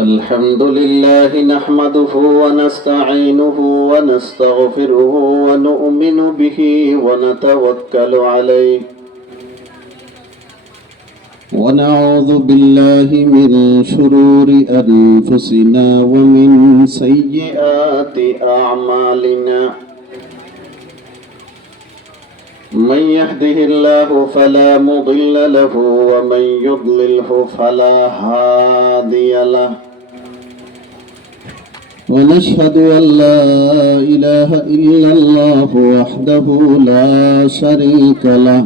الحمد لله نحمده ونستعينه ونستغفره ونؤمن به ونتوكل عليه ونعوذ بالله من شرور أنفسنا ومن سيئات أعمالنا من يهده الله فلا مضل له ومن يضلله فلا هادي له ونشهد أن لا إله إلا الله وحده لا شريك له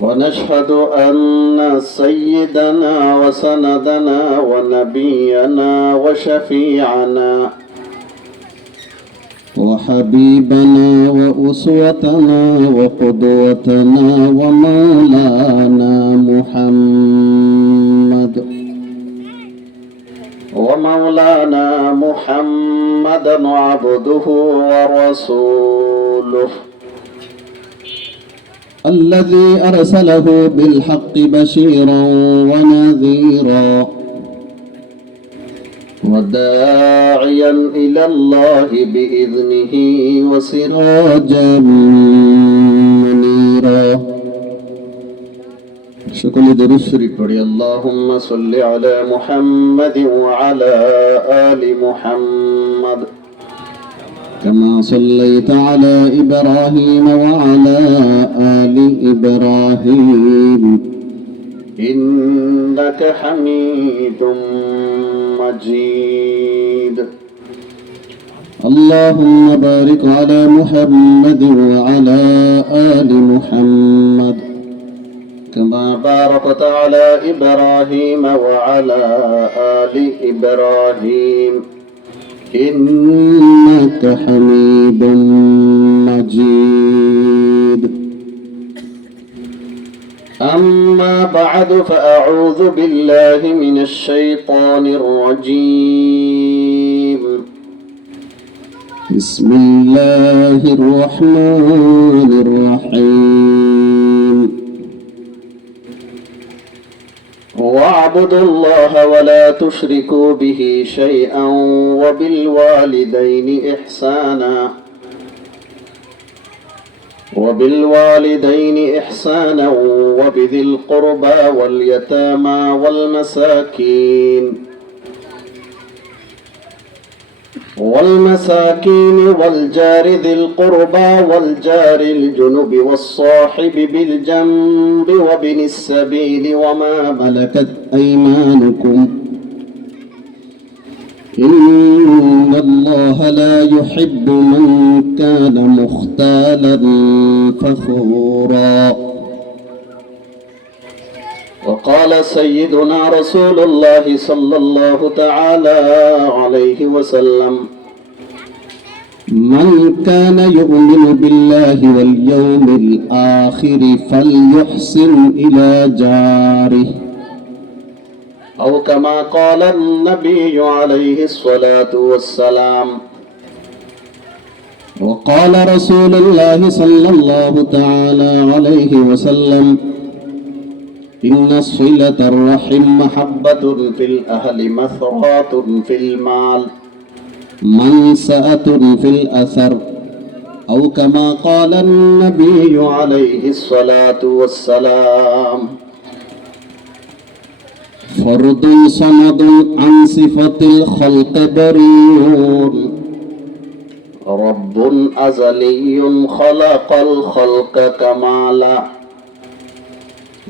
ونشهد أن سيدنا وسندنا ونبينا وشفيعنا وحبيبنا وأسوتنا وقدوتنا ومولانا محمدا عبده ورسوله الذي أرسله بالحق بشيرا ونذيرا وداعيا إلى الله بإذنه وسراجا منيرا شكرا درشري قري اللهم صل على محمد وعلى آل محمد كما صليت على إبراهيم وعلى آل إبراهيم إنك حميد مجيد اللهم بارك على محمد وعلى آل محمد كما باركت على إبراهيم وعلى آل إبراهيم إنك حميد مجيد أما بعد فأعوذ بالله من الشيطان الرجيم بسم الله الرحمن الرحيم واعبدوا الله ولا تشركوا به شيئا وبالوالدين إحسانا وبذي القربى واليتامى والمساكين والجار ذي القربى والجار الجنب والصاحب بالجنب وابن السبيل وما ملكت أيمانكم إن الله لا يحب من كان مختالا فخورا وقال سيدنا رسول الله صلى الله تعالى عليه وسلم من كان يؤمن بالله واليوم الآخر فليحسن إلى جاره أو كما قال النبي عليه الصلاة والسلام وقال رسول الله صلى الله تعالى عليه وسلم إن صلة الرحم محبة في الأهل مثرات في المال منسأة في الأثر أو كما قال النبي عليه الصلاة والسلام فرد صمد عن صفة الخلق بريء رب أزلي خلق الخلق كمالا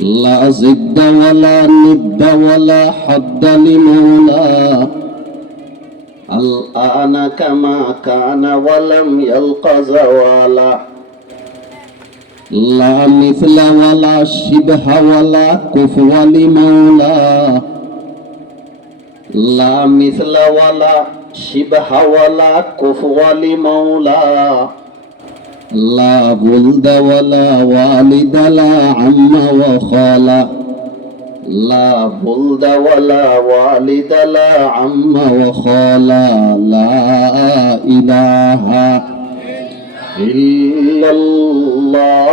لا ضد ولا ند ولا حد لمولاه الآن كما كان ولم يلق زوالا لا مثل ولا شبه ولا كفو لمولاه لا مثل ولا شبه ولا كفو لمولاه لا ولد ولا والد لا عم وخالا لا ولد ولا والد لا عم وخالا لا إله إلا الله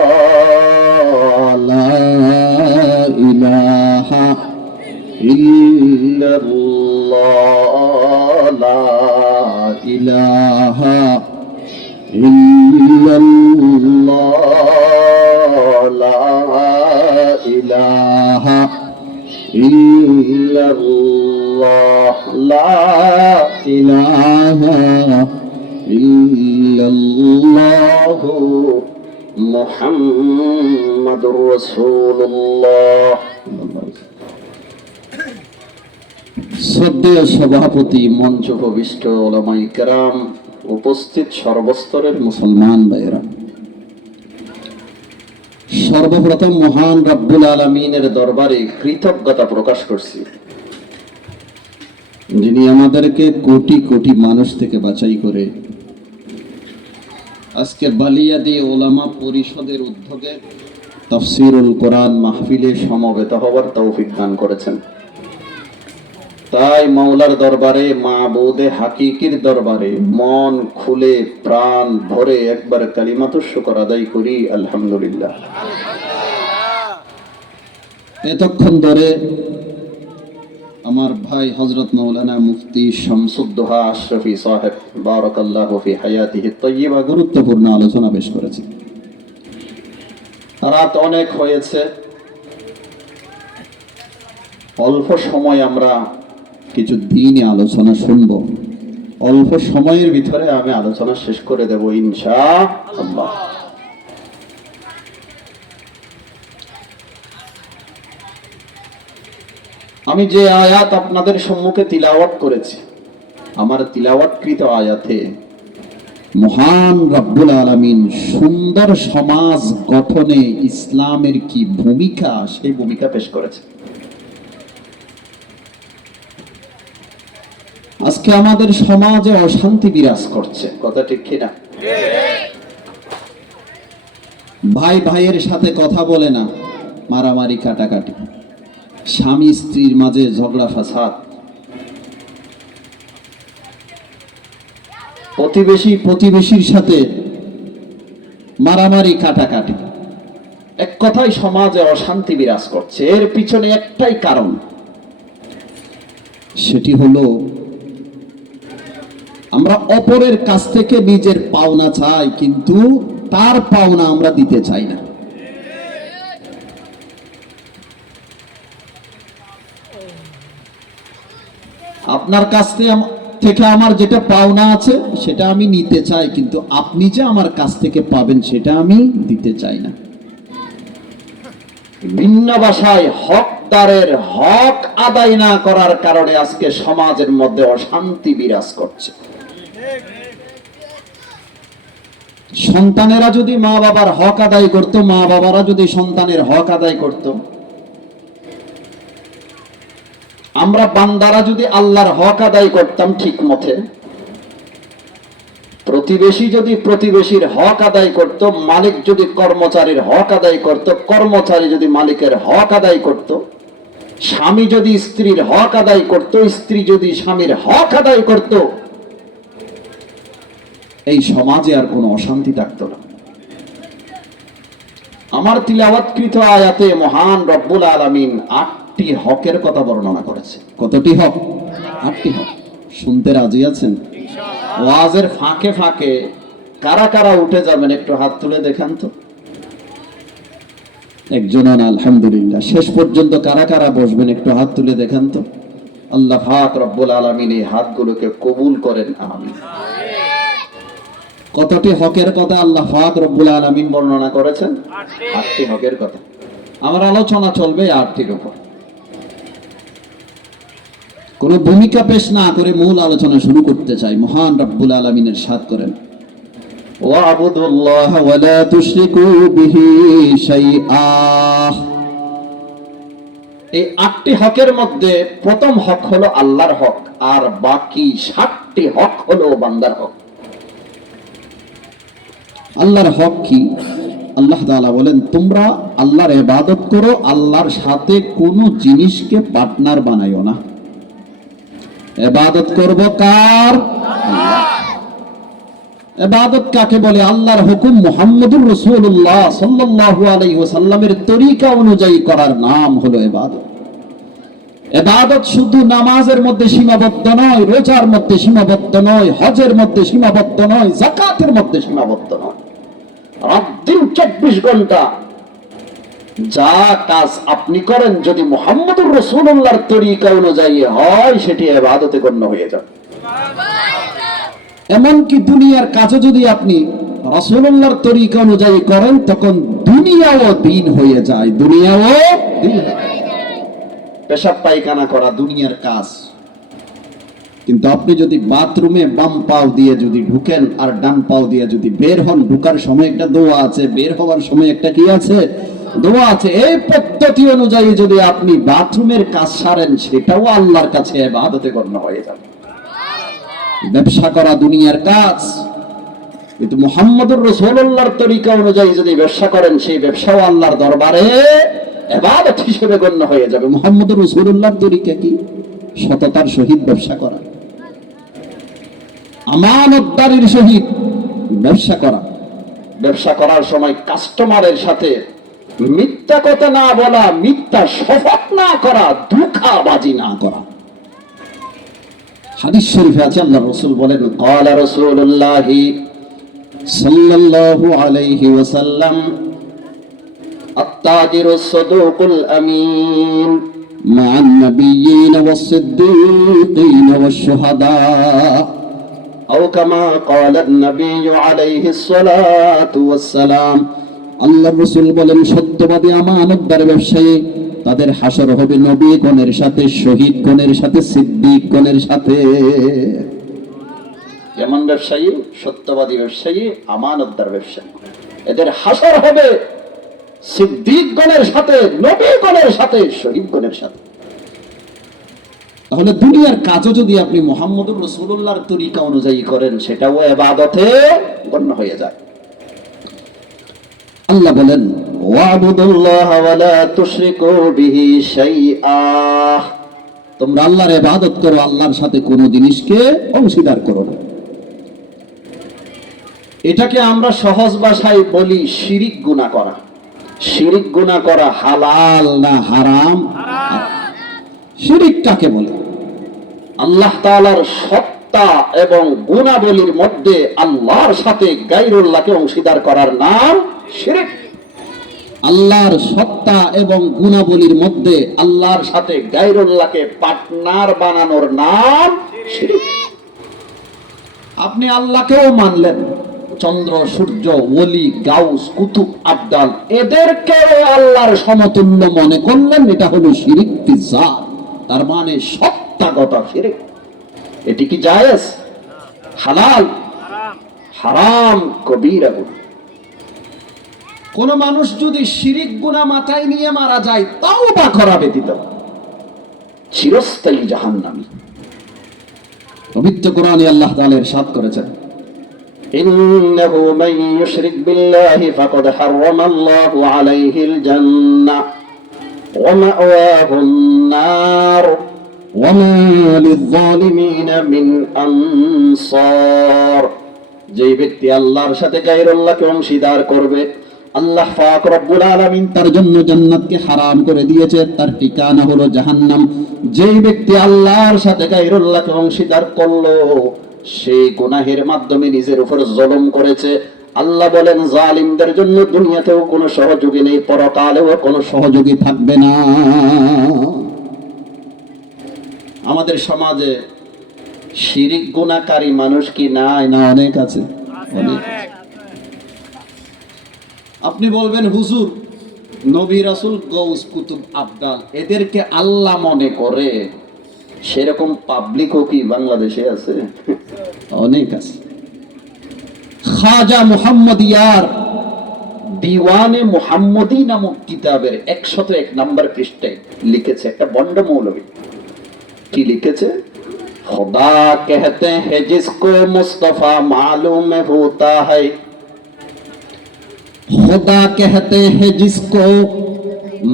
মুহাম্মাদুর রাসূলুল্লাহ। শ্রদ্ধেয় সভাপতি, মঞ্চ উপবিষ্ট উলামায়ে কেরাম, উপস্থিত সর্বস্তরের মুসলমান ভাইয়েরা, সর্বপ্রথম মহান রব্বুল আলামিনের দরবারে কৃতজ্ঞতা প্রকাশ করছি, যিনি আমাদেরকে কোটি কোটি মানুষ থেকে বাছাই করে আজকে বালিয়াদি ওলামা পরিষদের উদ্যোগে তাফসীরুল কোরআন মাহফিলে সমবেত হওয়ার তৌফিক দান করেছেন। তাই মাওলার দরবারে, মাবুদে হাকিকির দরবারে মন খুলে প্রাণ ভরে একবার কালিমাতুশ শুকর আদায় করি, আলহামদুলিল্লাহ। এতক্ষণ ধরে আমার ভাই হযরত মাওলানা মুফতি শামসুদ্দোহা আশরাফি সাহেব বারাকাল্লাহু ফি হায়াতিহি তাইয়্যিবা গুরুত্বপূর্ণ আলোচনা পেশ করেছেন। রাত অনেক হয়েছে, অল্প সময় আমরা কিছু দিনই আলোচনা শুনব। অল্প সময়ের ভিতরে আমি আলোচনা শেষ করে দেব ইনশাআল্লাহ। আমি যে আয়াত আপনাদের সম্মুখে তিলাওয়াত করেছি, আমার তিলাওয়াতকৃত আয়াতে মহান রব্বুল আলামিন সুন্দর সমাজ গঠনে ইসলামের কি ভূমিকা, সেই ভূমিকা পেশ করেছে। আজকে আমাদের সমাজে অশান্তি বিরাজ করছে, কথা ঠিক কিনা? ভাই ভাইয়ের সাথে কথা বলে না, মারামারি কাটাকাটি, স্বামী স্ত্রীর মাঝে ঝগড়া ফাসাদ, প্রতিবেশী প্রতিবেশীর সাথে মারামারি কাটাকাটি, এক কথায় সমাজে অশান্তি বিরাজ করছে। এর পিছনে একটাই কারণ, সেটি হলো আমরা অপরের কাছ থেকে নিজের পাওনা চাই, কিন্তু তার পাওনা আমরা দিতে চাই না। আপনার কাছ থেকে আমার যেটা পাওনা আছে সেটা আমি নিতে চাই, কিন্তু আপনি যে আমার কাছ থেকে পাবেন সেটা আমি দিতে চাই না। ভিন্ন ভাষায় হকদারের হক আদায় না করার কারণে আজকে সমাজের মধ্যে অশান্তি বিরাজ করছে। সন্তানেরা যদি মা বাবার হক আদায় করত, মা বাবারা যদি সন্তানের হক আদায় করত, আমরা বান্দারা যদি আল্লাহর হক আদায় করতাম ঠিক মতে, প্রতিবেশী যদি প্রতিবেশীর হক আদায় করত, মালিক যদি কর্মচারীর হক আদায় করত, কর্মচারী যদি মালিকের হক আদায় করত, স্বামী যদি স্ত্রীর হক আদায় করত, স্ত্রী যদি স্বামীর হক আদায় করত, এই সমাজে আর কোনো অশান্তি থাকতো না। আমার তিলাওয়াতকৃত আয়াতে মহান রব্বুল আলামিন 8টি হকের কথা বর্ণনা করেছে। কতটি হক? 8টি হক। শুনতে রাজি আছেন? ওয়াজের ফাঁকে ফাঁকে কারা কারা উঠে যাবেন একটু হাত তুলে দেখান তো। একজন, আলহামদুলিল্লাহ। শেষ পর্যন্ত কারা কারা বসবেন একটু হাত তুলে দেখান তো। আল্লাহ পাক রব্বুল আলামিন এই হাতগুলোকে কবুল করেন, আমিন। কতটি হকের কথা আল্লাহ পাক রব্বুল আলামিন বর্ণনা করেছেন? 8টি হকের কথা। আমার আলোচনা চলবে 8টির উপর। কোন ভূমিকা পেশ না করে মূল আলোচনা শুরু করতে চাই। মহান রব্বুল আলামিন ইরশাদ করেন, ওয়া'বুদুল্লাহ ওয়া লা তুশরিকু বিহি শাইআ। এই 8টি হকের মধ্যে প্রথম হক হলো আল্লাহর হক, আর বাকি 7টি হক হলো বান্দার হক। আল্লাহর হক কি? আল্লাহ তাআলা বলেন, তোমরা আল্লাহর ইবাদত করো, আল্লাহর সাথে কোনো জিনিসকে পার্টনার বানাইও না। ইবাদত করব কার? আল্লাহ। ইবাদত কাকে বলে? আল্লাহর হুকুম মুহাম্মদুর রাসূলুল্লাহ সাল্লাল্লাহু আলাইহি ওয়াসাল্লামের তরিকা অনুযায়ী করার নাম হলো ইবাদত। ইবাদত শুধু নামাজের মধ্যে সীমাবদ্ধ নয়, রোজার মধ্যে সীমাবদ্ধ নয়, হজের মধ্যে সীমাবদ্ধ নয়, যাকাতের মধ্যে সীমাবদ্ধ নয়। রাত দিন 24 ঘন্টা যা কাজ আপনি করেন যদি মুহাম্মদুর রাসূলুল্লাহর তরিকা অনুযায়ী হয়, সেটি ইবাদতে গণ্য হয়ে যাবে। এমনকি দুনিয়ার কাজে যদি আপনি রাসূলুল্লাহর তরিকা অনুযায়ী করেন, তখন দুনিয়াও দিন হয়ে যায়, দুনিয়াও দিন হয়ে যায়। পেশাব পায়খানা করা দুনিয়ার কাজ, কিন্তু আপনি যদি বাথরুমে বাম পাও দিয়ে যদি ঢুকেন আর ডান পাও দিয়ে যদি বের হন, ঢুকার সময় একটা দোয়া আছে, বের হওয়ার সময় একটা কি আছে, দোয়া আছে। এই পদ্ধতি অনুযায়ী যদি আপনি বাথরুমের কাজ সারেন, সেটাও আল্লাহর কাছে ইবাদতে গণ্য হয়ে যাবে। ব্যবসা করা দুনিয়ার কাজ, কিন্তু মুহাম্মদুর রাসূলুল্লাহর তরিকা অনুযায়ী যদি ব্যবসা করেন, সেই ব্যবসাও আল্লাহর দরবারে ইবাদত হিসেবে গণ্য হয়ে যাবে। মুহাম্মদুর রাসূলুল্লাহর তরিকা কি? সততার সহিত ব্যবসা করা, আমানতদারির সহিত ব্যবসা করা, ব্যবসা করার সময় কাস্টমারের সাথে মিথ্যা কথা না বলা, মিথ্যা শপথ না করা, ধোঁকাবাজি না করা। হাদিস শরীফে আছে, আল্লাহর রাসূল বলেন, ক্বালা রাসূলুল্লাহ সাল্লাল্লাহু আলাইহি ওয়াসাল্লাম, আত-তাজিরুস সাদুকুল আমিন মা'আন নাবিয়্যিন ওয়াস-সিদ্দীকিন ওয়াশ-শুহাদা, আও কামা ক্বালা আন-নাবিয়্যু আলাইহিস সালাতু ওয়াস-সালাম। আল্লাহর রাসূল বলেন, সত্যবাদী আমানতদার ব্যবসায়ী, তাদের হাসর হবে নবীগণের সাথে, শহীদগণের সাথে, সিদ্দিকগণের সাথে। যেমন ব্যবসায়ী, সত্যবাদী ব্যবসায়ী, আমানতদার ব্যবসায়ী, এদের হাসর হবে সিদ্দিকগণের সাথে, নবীগণের সাথে, শহীদগণের সাথে। তাহলে দুনিয়ার কাজও যদি আপনি মুহাম্মদুর রাসূলুল্লাহর তরিকা অনুযায়ী করেন, সেটাও ইবাদতে গণ্য হয়ে যায়। আল্লাহ বলেন, ওয়াবুদুল্লাহ ওয়া লা তুশরিকু বিহি শাইআ, তোমরা আল্লাহর ইবাদত করো, আল্লাহর সাথে কোনো জিনিসকে অংশীদার করো না। এটাকে আমরা সহজ ভাষায় বলি শিরিক গুনাহ করা। শিরিক গুনাহ করা হালাল না হারাম? শিরিক কাকে বলে? আল্লাহ তাআলার সত্তা এবং গুণাবলীর মধ্যে আল্লাহর সাথে গায়রুল্লাহকে অংশীদার করার নাম শিরিক। আল্লাহর সত্তা এবং গুণাবলীর মধ্যে আল্লাহর সাথে গায়রুল্লাহকে পার্টনার বানানোর নাম শিরিক। আপনি আল্লাহকেও মানলেন, চন্দ্র, সূর্য, ওলি, গাউস, কুতুব, আবদাল, এদেরকেও আল্লাহর সমতুল্য মনে করলেন, এটা হলো শিরিক বিজাত, তার মানে সত্তাগত শিরিক। এটি কি জায়েজ? হালাল? হারাম, কবিরা গুনাহ। কোন মানুষ যদি শিরিক গুনাহ মাথায় নিয়ে মারা যায়, তাওবা করা ব্যতীত চিরস্থায়ী জাহান্নামী। পবিত্র কোরআনে আল্লাহ তাআলা ইরশাদ করেছেন, ইন্নাহু মান ইউশরিক বিল্লাহি ফাকাদ হারামাল্লাহু আলাইহিল জান্নাহ ওয়া মাওয়াহুন নার ওয়া মা লিয-যালিমিনা মিন আনসার। যে ব্যক্তি আল্লাহর সাথে গায়রুল্লাহকে অংশীদার করবে, আল্লাহ পাক রব্বুল আলামিন তার জন্য জান্নাতকে হারাম করে দিয়েছে, তার ঠিকানা হলো জাহান্নাম। যেই ব্যক্তি আল্লাহর সাথে গায়রুল্লাহকে অংশীদার করলো, সেই গুনাহের মাধ্যমে নিজের উপর জুলুম করেছে। আল্লাহ বলেন, জালিমদের জন্য দুনিয়াতেও কোনো সহযোগী নেই, পরকালেও কোনো সহযোগী থাকবে না। আমাদের সমাজে শিরিক গুনাহকারী মানুষ কি নাই? না, অনেক আছে, অনেক। আপনি বলবেন, হুজুর, নবী রাসূল, গাউস, কুতুব, আবদাল, এদেরকে আল্লাহ মনে করে, সেরকম পাবলিকও কি বাংলাদেশে আছে? অনেক আছে। খাজা মুহাম্মদিয়ার দিওয়ানে মুহাম্মদি নামক কিতাবের 101 নম্বর পৃষ্ঠায় লিখেছে একটা বন্ড মৌলবী। কি লিখেছে? खुदा कहते हैं जिसको मुस्तफा मालूम होता है, खुदा कहते हैं जिसको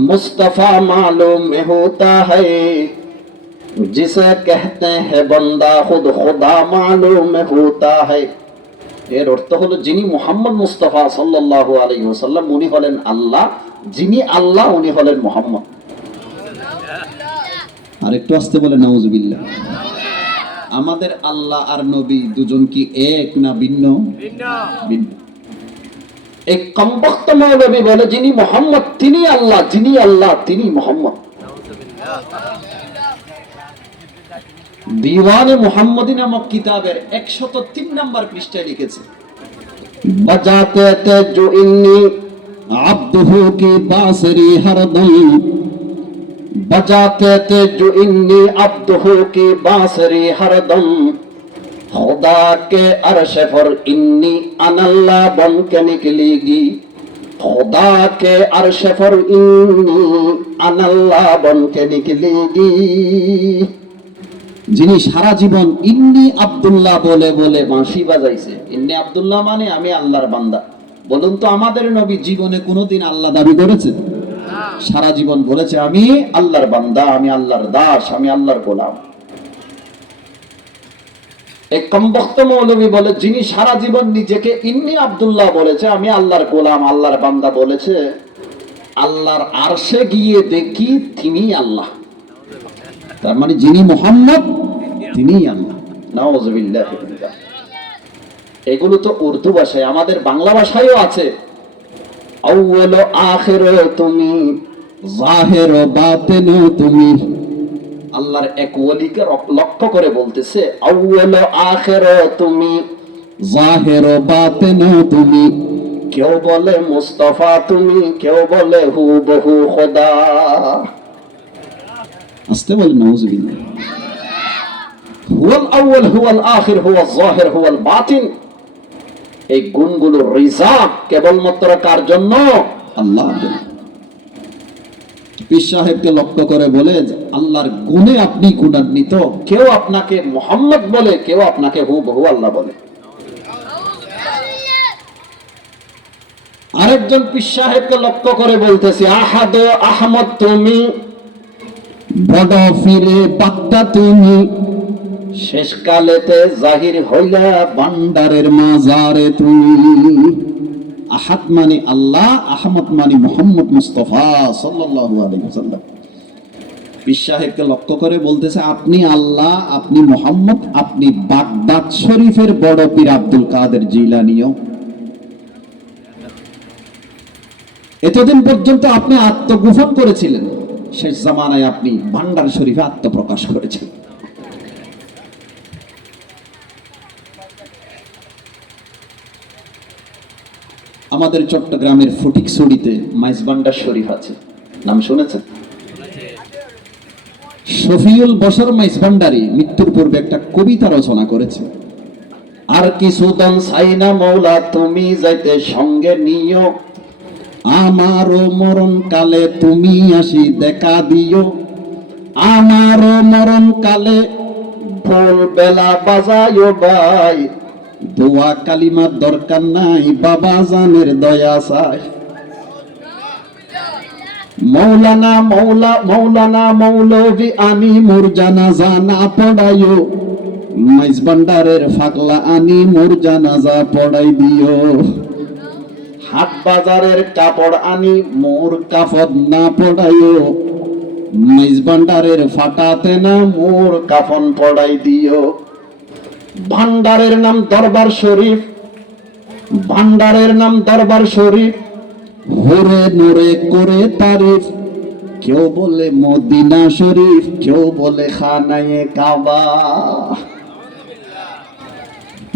मुस्तफा मालूम होता है, जिसे कहते हैं बंदा खुद खुदा मालूम होता है। এর অর্থ হলো, যিনি মুহাম্মদ মুস্তাফা সাল্লাল্লাহু আলাইহি ওয়াসাল্লাম, উনি হলেন আল্লাহ, যিনি আল্লাহ উনি হলেন মুহাম্মদ। আর একটু আসতে বলে নাউজুবিল্লাহ। আমাদের আল্লাহ আর নবী দুজন কি এক না ভিন্ন? ভিন্ন। এক কমবখ্ত মৌলবী বলে, যিনি মুহাম্মদ তিনি আল্লাহ, যিনি আল্লাহ তিনি মুহাম্মদ। দিওয়ানে মুহাম্মদি নামক কিতাবের 103 নম্বর পৃষ্ঠায় লিখেছে, बजाते थे जो इन्नी अब्दुहु की बांसुरी हरदम, बजाते थे जो इन्नी अब्दुहु की बांसुरी हरदम, खुदा के अर्श पर इन्नी अनल्लाह बन के निकलेगी, खुदा के अर्श पर इन्नी अनल्लाह बन के निकलेगी। যিনি সারা জীবন ইন্নি আব্দুল্লাহ বলে বলে বাঁশি বাজাইছে, ইন্নি আব্দুল্লাহ মানে আমি আল্লাহর বান্দা। বলুন তো আমাদের নবী জীবনে কোনোদিন আল্লাহ দাবি করেছে? সারা জীবন বলেছে আমি আল্লাহর বান্দা, আমি আল্লাহর দাস, আমি আল্লাহর গোলাম। এক কমবখ্ত মৌলবী বলে যিনি সারা জীবন নিজেকে ইন্নি আব্দুল্লাহ বলেছে, আমি আল্লাহর গোলাম, আল্লাহর বান্দা বলেছে, আল্লাহর আরশে গিয়ে দেখি তিনি আল্লাহ। তার মানে যিনি মুহাম্মদ তিনি আল্লাহ। নাউযুবিল্লাহ। এগুলো তো উর্দু ভাষায়, আমাদের বাংলা ভাষায়ও আছে। আউয়াল আখির তুমি, জাহির বাতিন তুমি। আল্লাহর এক ওলিকে লক্ষ্য করে বলতেছে আউয়াল আখির তুমি, জাহির বাতিন তুমি। কেউ বলে মুস্তাফা তুমি, কেউ বলে হুবহু খোদা। আসতে বলে নাউযুবিল্লাহ। হুয়াল আউয়াল হুয়াল আখির হুয়াল জাহির হুয়াল বাতিন। এই গুণগুলো রিজার্ভ কেবলমাত্র কার জন্য? আল্লাহর জন্য। পীর সাহেবকে লক্ষ্য করে বলে আল্লাহর গুণে আপনি গুণান্বিত। কেউ আপনাকে মুহাম্মদ বলে, কেউ আপনাকে হুবহু আল্লাহ বলে। আরেকজন পীর সাহেবকে লক্ষ্য করে বলতেছে আহাদ আহমদ তুমি, বড় ফিরে বাক্তা তুমি, শেষকালেতে জাহির হইলা ভান্ডারের মাজারে তুমি। আহাদ মানে আল্লাহ, আহমদ মানে মুহাম্মদ মুস্তাফা সাল্লাল্লাহু আলাইহি ওয়াসাল্লাম। পীর সাহেবকে লক্ষ্য করে বলতেছে আপনি আল্লাহ, আপনি মুহাম্মদ, আপনি বাগদাদ শরীফের বড় পীর আব্দুল কাদের জিলানীও। এতদিন পর্যন্ত আপনি আত্মগোপন করেছিলেন, শেষ জামানায় আপনি ভান্ডার শরীফে আত্মপ্রকাশ করেছেন। আমাদের চট্টগ্রামের ফটিকছড়িতে মাইজ ভান্ডার শরীফ আছে, নাম শুনেছেন? শফিউল বশর মাইজ ভান্ডারী মৃত্যুর পূর্বে একটা কবিতা রচনা করেছে। আর কিছু দন সাইনা মৌলা তুমি যাইতে সঙ্গে নিও, আমারও মরণ কালে তুমি আসি দেখা দিও, আমারও মরণ কালে ভোর বেলা বাজায়ো ভাই, দোয়া কালিমার দরকার নাই বাবা জানের দয়া চাই। মৌলানা মৌলানা মৌলভী আমি মোর জানাজা না পড়াইও, মাইজ ভান্ডারের ফাকলা আনি মোর জানাজা পড়াই দিও। হাট বাজারের কাপড় আনি মোর কাফন না পড়াইও, মাইজ ভান্ডারের ফাটাতে না মোর কাফন পড়াই দিও। ভান্ডারের নাম দরবার শরীফ, ভান্ডারের নাম দরবার শরীফ, হরে নরে করে তারিফ। কেউ বলে মদিনা শরীফ, কেউ বলে খানায়ে কাবা।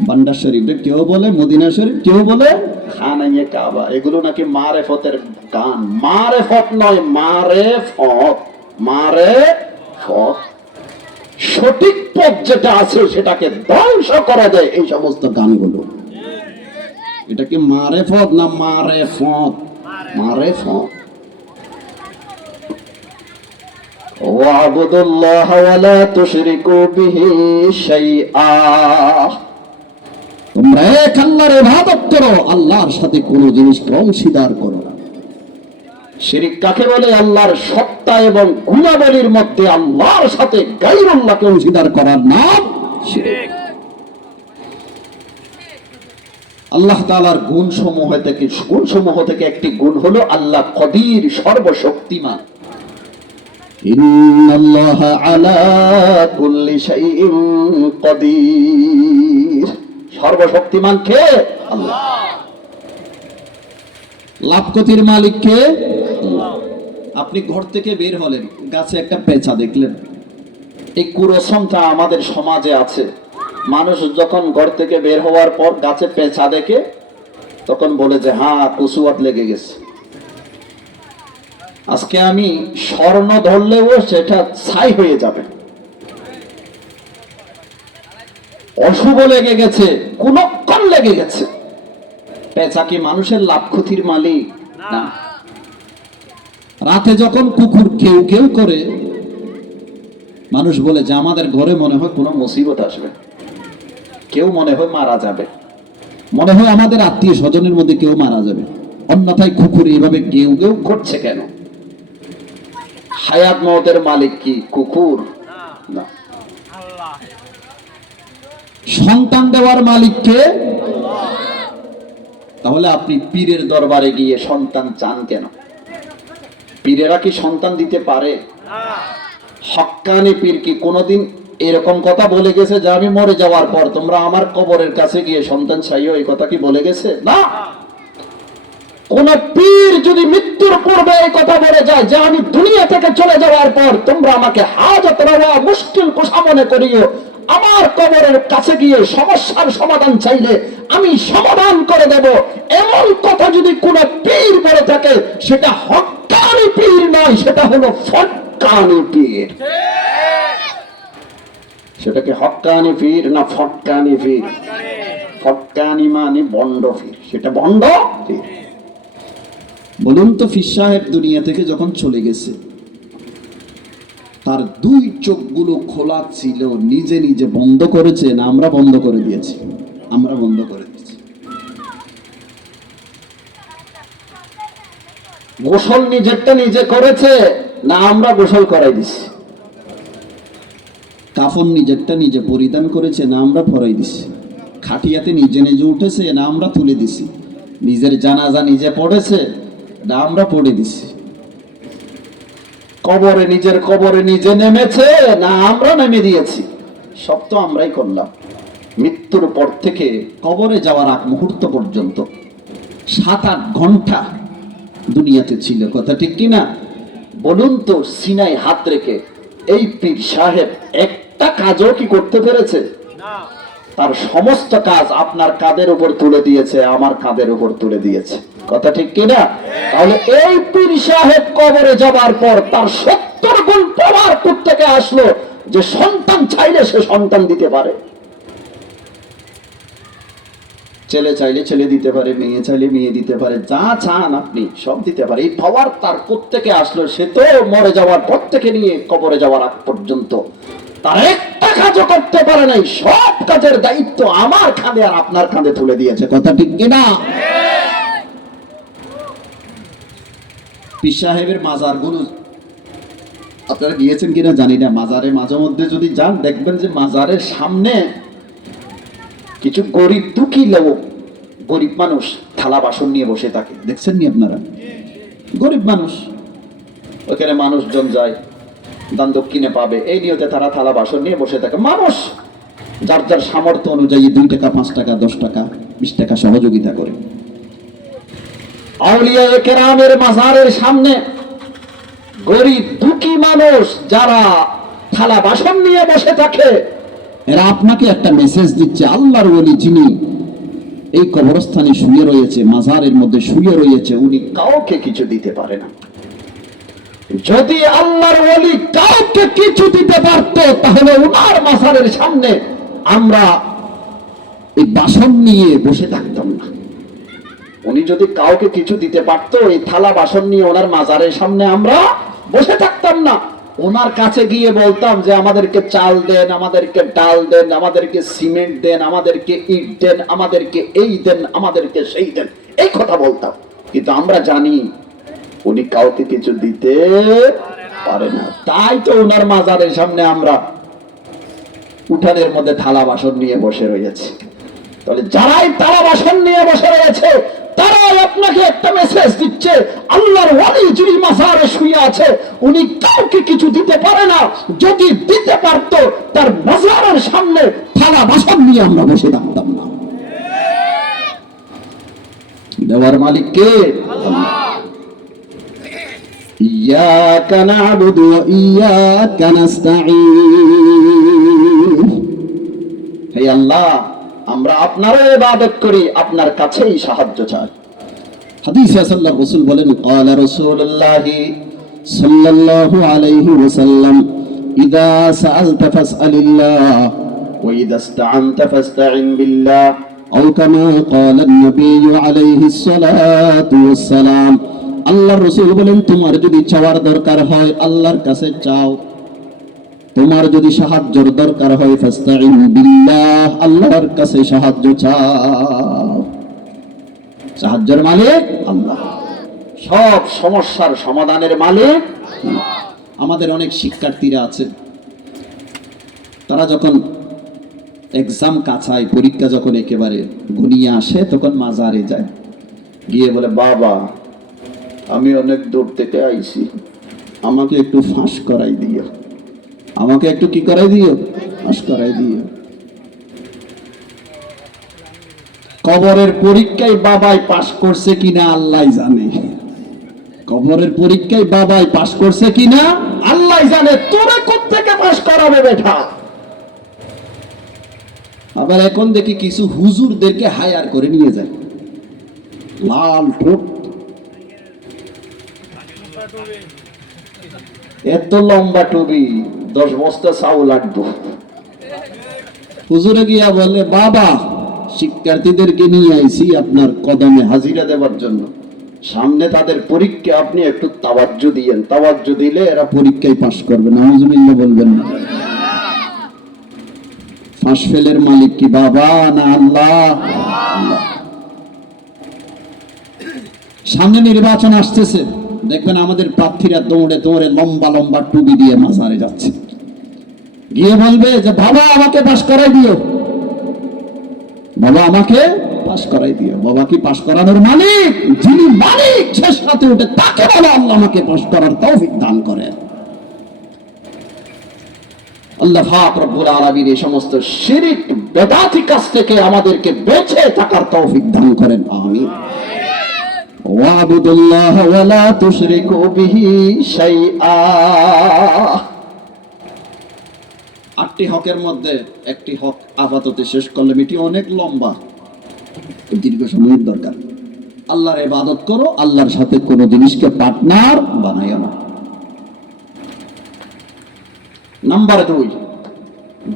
ভান্ডার শরীফ কেউ বলে মদিনা শরীফ, কেউ বলে খানায়ে কাবা। এগুলো নাকি মারেফতের গান। মারেফত নয়, মারেফত, মারেফত। সঠিক পথ যেটা আছে সেটাকে ধ্বংস করা যায় এই সমস্ত গানগুলো। এটা কি মারেফত না মারেফত? মারেফত। ওয়াবুদুল্লাহ ওয়া লা তুশরিকু বিহি শাইআ। তোমরা এক আল্লাহর ইবাদত করো, আল্লাহর সাথে কোনো জিনিসকে অংশীদার করো না। শিরক কাকে বলে? আল্লাহর সত্তা এবং গুণাবলীর মধ্যে আল্লাহর সাথে গায়রুল্লাহকে অংশীদার করার নাম শিরক। আল্লাহ তাআলার গুণসমূহ থেকে একটি গুণ হলো আল্লাহ কদির, সর্বশক্তিমান। ইন্নাল্লাহা আলা কুল্লি শাইইন কদির। সর্বশক্তিমান কে? আল্লাহ। লাভ ক্ষতির মালিক কে? আল্লাহ। আপনি ঘর থেকে বের হলেন, গাছে একটা পেঁচা দেখলেন। এই কুরসমটা আমাদের সমাজে আছে। মানুষ যখন ঘর থেকে বের হওয়ার পর গাছে পেঁচা দেখে তখন বলে যে হ্যাঁ কুসুয়াত লেগে গেছে। আজকে আমি স্বর্ণ ধরলেও সেটা ছাই হয়ে যাবে। অশুভ লেগে গেছে, কুনক্কন লেগে গেছে। পেঁচা কি মানুষের লাভ ক্ষতির মালিক? না। রাতে যখন কুকুর কেউ কেউ করে, মানুষ বলে যে আমাদের ঘরে মনে হয় কোনো মুসিবত আসবে, কেউ মনে হয় মারা যাবে, মনে হয় আমাদের আত্মীয় স্বজনের মধ্যে কেউ মারা যাবে। অন্যথায় কুকুর এইভাবে কেউ কেউ করছে কেন? হায়াত মওতের মালিক কি কুকুর? না। সন্তান দেওয়ার মালিক কে? তাহলে আপনি পীরের দরবারে গিয়ে সন্তান চান কেন? পীরেরা কি সন্তান দিতে পারে? হক্কানি পীর কি কোনোদিন এরকম কথা বলে গেছে যে আমি মরে যাওয়ার পর তোমরা আমার কবরের কাছে গিয়ে সন্তান চাইও? এই কথা কি বলে গেছে? না। কোন পীর যদি মৃত্যুর পূর্বে এই কথা বলে যায় যে আমি দুনিয়া থেকে চলে যাওয়ার পর তোমরা আমাকে হাজত রওয়া মুশকিল কুশা মনে করিও, আমার কবরের কাছে গিয়ে সমস্যার সমাধান চাইলে আমি সমাধান করে দেব, এমন কথা যদি কোন পীর বলে থাকে সেটা হক্কানি পীর নয়, সেটা হলো ফটকানি পীর। সেটাকে হক্কানি পীর না ফটকানি পীর? ফটকানি মানে বন্ড পীর, সেটা বন্ড পীর। বলুন তো, পীর সাহেব দুনিয়া থেকে যখন চলে গেছে, তার দুই চোখগুলো খোলা ছিল, নিজে নিজে বন্ধ করেছে না আমরা বন্ধ করে দিয়েছি? আমরা বন্ধ করে দিয়েছি। গোসল নিজেরটা নিজে করেছে না আমরা গোসল করাই দিছি? কাফন নিজেরটা নিজে পরিধান করেছে না আমরা পরাই দিছি? খাটিয়াতে নিজে নিজে উঠেছে না আমরা তুলে দিছি? নিজের জানাজা নিজে পড়েছে না আমরা পড়ে দিছি? কবরে নিজের কবরে নিজে নেমেছে না আমরা নেমে দিয়েছি? সব তো আমরাই করলাম। মৃত্যুর পর থেকে কবরে যাওয়ার আগ মুহূর্ত পর্যন্ত 7-8 ঘন্টা দুনিয়াতে ছিল, কথা ঠিক কিনা? বলুন তো, সিনায় হাত রেখে এই পীর সাহেব একটা কাজও কি করতে পেরেছে? তার সমস্ত কাজ আপনার কাঁধের উপর তুলে দিয়েছে, আমার কাঁধের উপর তুলে দিয়েছে, কথা ঠিক কিনা? তাহলে এই পীর সাহেব কবরে যাবার পর তার 70 গুণ পাওয়ার থেকে আসলো যে সন্তান চাইলে সে সন্তান দিতে পারে। ছেলে চাইলে ছেলে দিতে পারে, মেয়ে চাইলে মেয়ে দিতে পারে, যা চান আপনি সব দিতে পারে। এই পাওয়ার তার কোত্থেকে আসলো? সে তো মরে যাওয়ার পর থেকে নিয়ে কবরে যাওয়ার আগ পর্যন্ত তার একটা কাজও করতে পারে নাই। সব কাজের দায়িত্ব আমার কাঁধে আর আপনার কাঁধে তুলে দিয়েছে, কথা ঠিক কিনা? পীর সাহেবের মাজার গুলো আপনারা গিয়েছেন কিনা জানি না, মাজারে মাঝে মধ্যে যদি যান দেখবেন যে মাজারের সামনে কিছু গরিব দুঃখী লোক, গরিব মানুষ থালা বাসন নিয়ে বসে থাকে, দেখছেন নি আপনারা? গরিব মানুষ, ওখানে মানুষজন যায় দান দক্ষিণে পাবে এই নিয়তে তারা থালা বাসন নিয়ে বসে থাকে। মানুষ যার যার সামর্থ্য অনুযায়ী 2 টাকা 5 টাকা 10 টাকা 20 টাকা সহযোগিতা করে। আউলিয়া কেরামের মাজারের সামনে গরিব দুঃখী মানুষ যারা থালা বাসন নিয়ে বসে থাকে, এরা আপনাকে একটা মেসেজ দিচ্ছে, আল্লাহর ওলি যিনি এই কবরস্থানে শুয়ে রয়েছে, মাজারের মধ্যে শুয়ে রয়েছে, উনি কাউকে কিছু দিতে পারে না। যদি আল্লাহর ওলি কাউকে কিছু দিতে পারত তাহলে উনার মাজারের সামনে আমরা এই বাসন নিয়ে বসে থাকতাম না। উনি যদি কাউকে কিছু দিতে পারত, এই থালা বাসন নিয়ে ওনার মাজারের সামনে আমরা বসে থাকতাম না। ওনার কাছে গিয়ে বলতাম যে আমাদেরকে চাল দেন, আমাদেরকে ডাল দেন, আমাদেরকে সিমেন্ট দেন, আমাদেরকে ইট দেন, আমাদেরকে এই দেন, আমাদেরকে সেই দেন, এই কথা বলতাম। কিন্তু আমরা জানি উনি কাউকে কিছু দিতে পারে না। তাই তো ওনার মাজারের সামনে আমরা উঠানের মধ্যে থালা বাসন নিয়ে বসে রয়েছে। তাহলে যারাই থালা বাসন নিয়ে বসে রয়েছে তারাই আপনাকে একটা মেসেজ দিচ্ছে, আল্লাহর ওলি যিনি মাজারে শুয়ে আছে উনি কাউকে কিছু দিতে পারে না। যদি দিতে পারত তার মাজারের সামনে থালা বাসন নিয়ে আমরা বসে থাকতাম না। দেওয়ার মালিক কে? ইয়াকা না'বুদু ওয়া ইয়াকা নাস্তাঈন। হে আল্লাহ, আমরা আপনারও ইবাদত করি, আপনার কাছেই সাহায্য চাই। হাদিসে আল্লাহর রাসূল বলেন, ক্বালা রাসূলুল্লাহ সাল্লাল্লাহু আলাইহি ওয়াসাল্লাম, ইযা সাআলতা ফাসআলিল্লাহ ওয়া ইযা ইসতাআনতা ফাসতাইন বিল্লাহ, আও কামা ক্বালা an-নাবিয়্যু আলাইহিস সালাতু ওয়াস সালাম। আল্লাহর রাসূল বলেন, তোমার যদি চাওয়ার দরকার হয় আল্লাহর কাছে চাও, তোমার যদি সাহায্যের দরকার হয় ফাস্তাইন বিল্লাহ, আল্লাহর কাছে সাহায্য চাও। সাহায্যের মালিক আল্লাহ, সব সমস্যার সমাধানের মালিক। আমাদের অনেক শিক্ষার্থীরা আছে, তারা যখন এক্সাম কাছায়, পরীক্ষা যখন একেবারে ঘনিয়ে আসে, তখন মাজারে যায়, গিয়ে বলে, বাবা আমি অনেক দূর থেকে আইছি, আমাকে একটু ফাঁস করাই দিও, আমাকে একটু কি করাই দিও, ফাঁস করাই দিও। কবরের পরীক্ষায় বাবাই পাশ করছে কিনা আল্লাহ জানে, কবরের পরীক্ষায় বাবাই পাশ করছে কিনা আল্লাহ জানে, তোরে কোত্থেকে পাশ করাবে বেটা। আবার এখন দেখি কিছু হুজুরদেরকে হায়ার করে নিয়ে যায়, লাল ঠোঁট, এত লম্বা টুপি, 10 বস্তা চাউল লাগবে। হুজুরে গিয়া বলে, বাবা শিক্ষার্থীদেরকে নিয়ে আইছি আপনার কদমে হাজিরা দেওয়ার জন্য, সামনে তাদের পরীক্ষা, আপনি একটু তাওয়াজ্জু দিয়েন, তাওয়াজ্জু দিলে এরা পরীক্ষায় পাশ করবে। নাউজুবিল্লাহ বলবেন না। ফাঁস ফেলের মালিক কি বাবা না আল্লাহ? সামনে নির্বাচন আসতেছে, দেখবেন আমাদের প্রার্থীরা দৌড়ে দৌড়ে লম্বা লম্বা টুপি দিয়ে মাজারে যাচ্ছে, গিয়ে বলবে যে বাবা আমাকে পাশ করাই দিও, বাবা আমাকে পাশ করাই দিও। বাবা কি পাশ করানোর মালিক? যিনি মালিক সে সাথে উঠে তাকে বলো আল্লাহ আমাকে পাশ করার তৌফিক দান করেন। আল্লাহ পাক রব্বুল আলামিন এই সমস্ত শিরক বেদাতি কাজ থেকে আমাদেরকে বেঁচে থাকার তৌফিক দান করেন, আমিন। ওয়াবুদুল্লাহ ওয়া লা তুশরিকু বিহি শাইআ। 8টি হকের মধ্যে একটি হক আপাতত শেষ করলাম, এটি অনেক লম্বা, দীর্ঘ সময়ের দরকার। আল্লাহর ইবাদত করো, আল্লাহর সাথে কোনো জিনিসকে পার্টনার বানাইও না। নাম্বার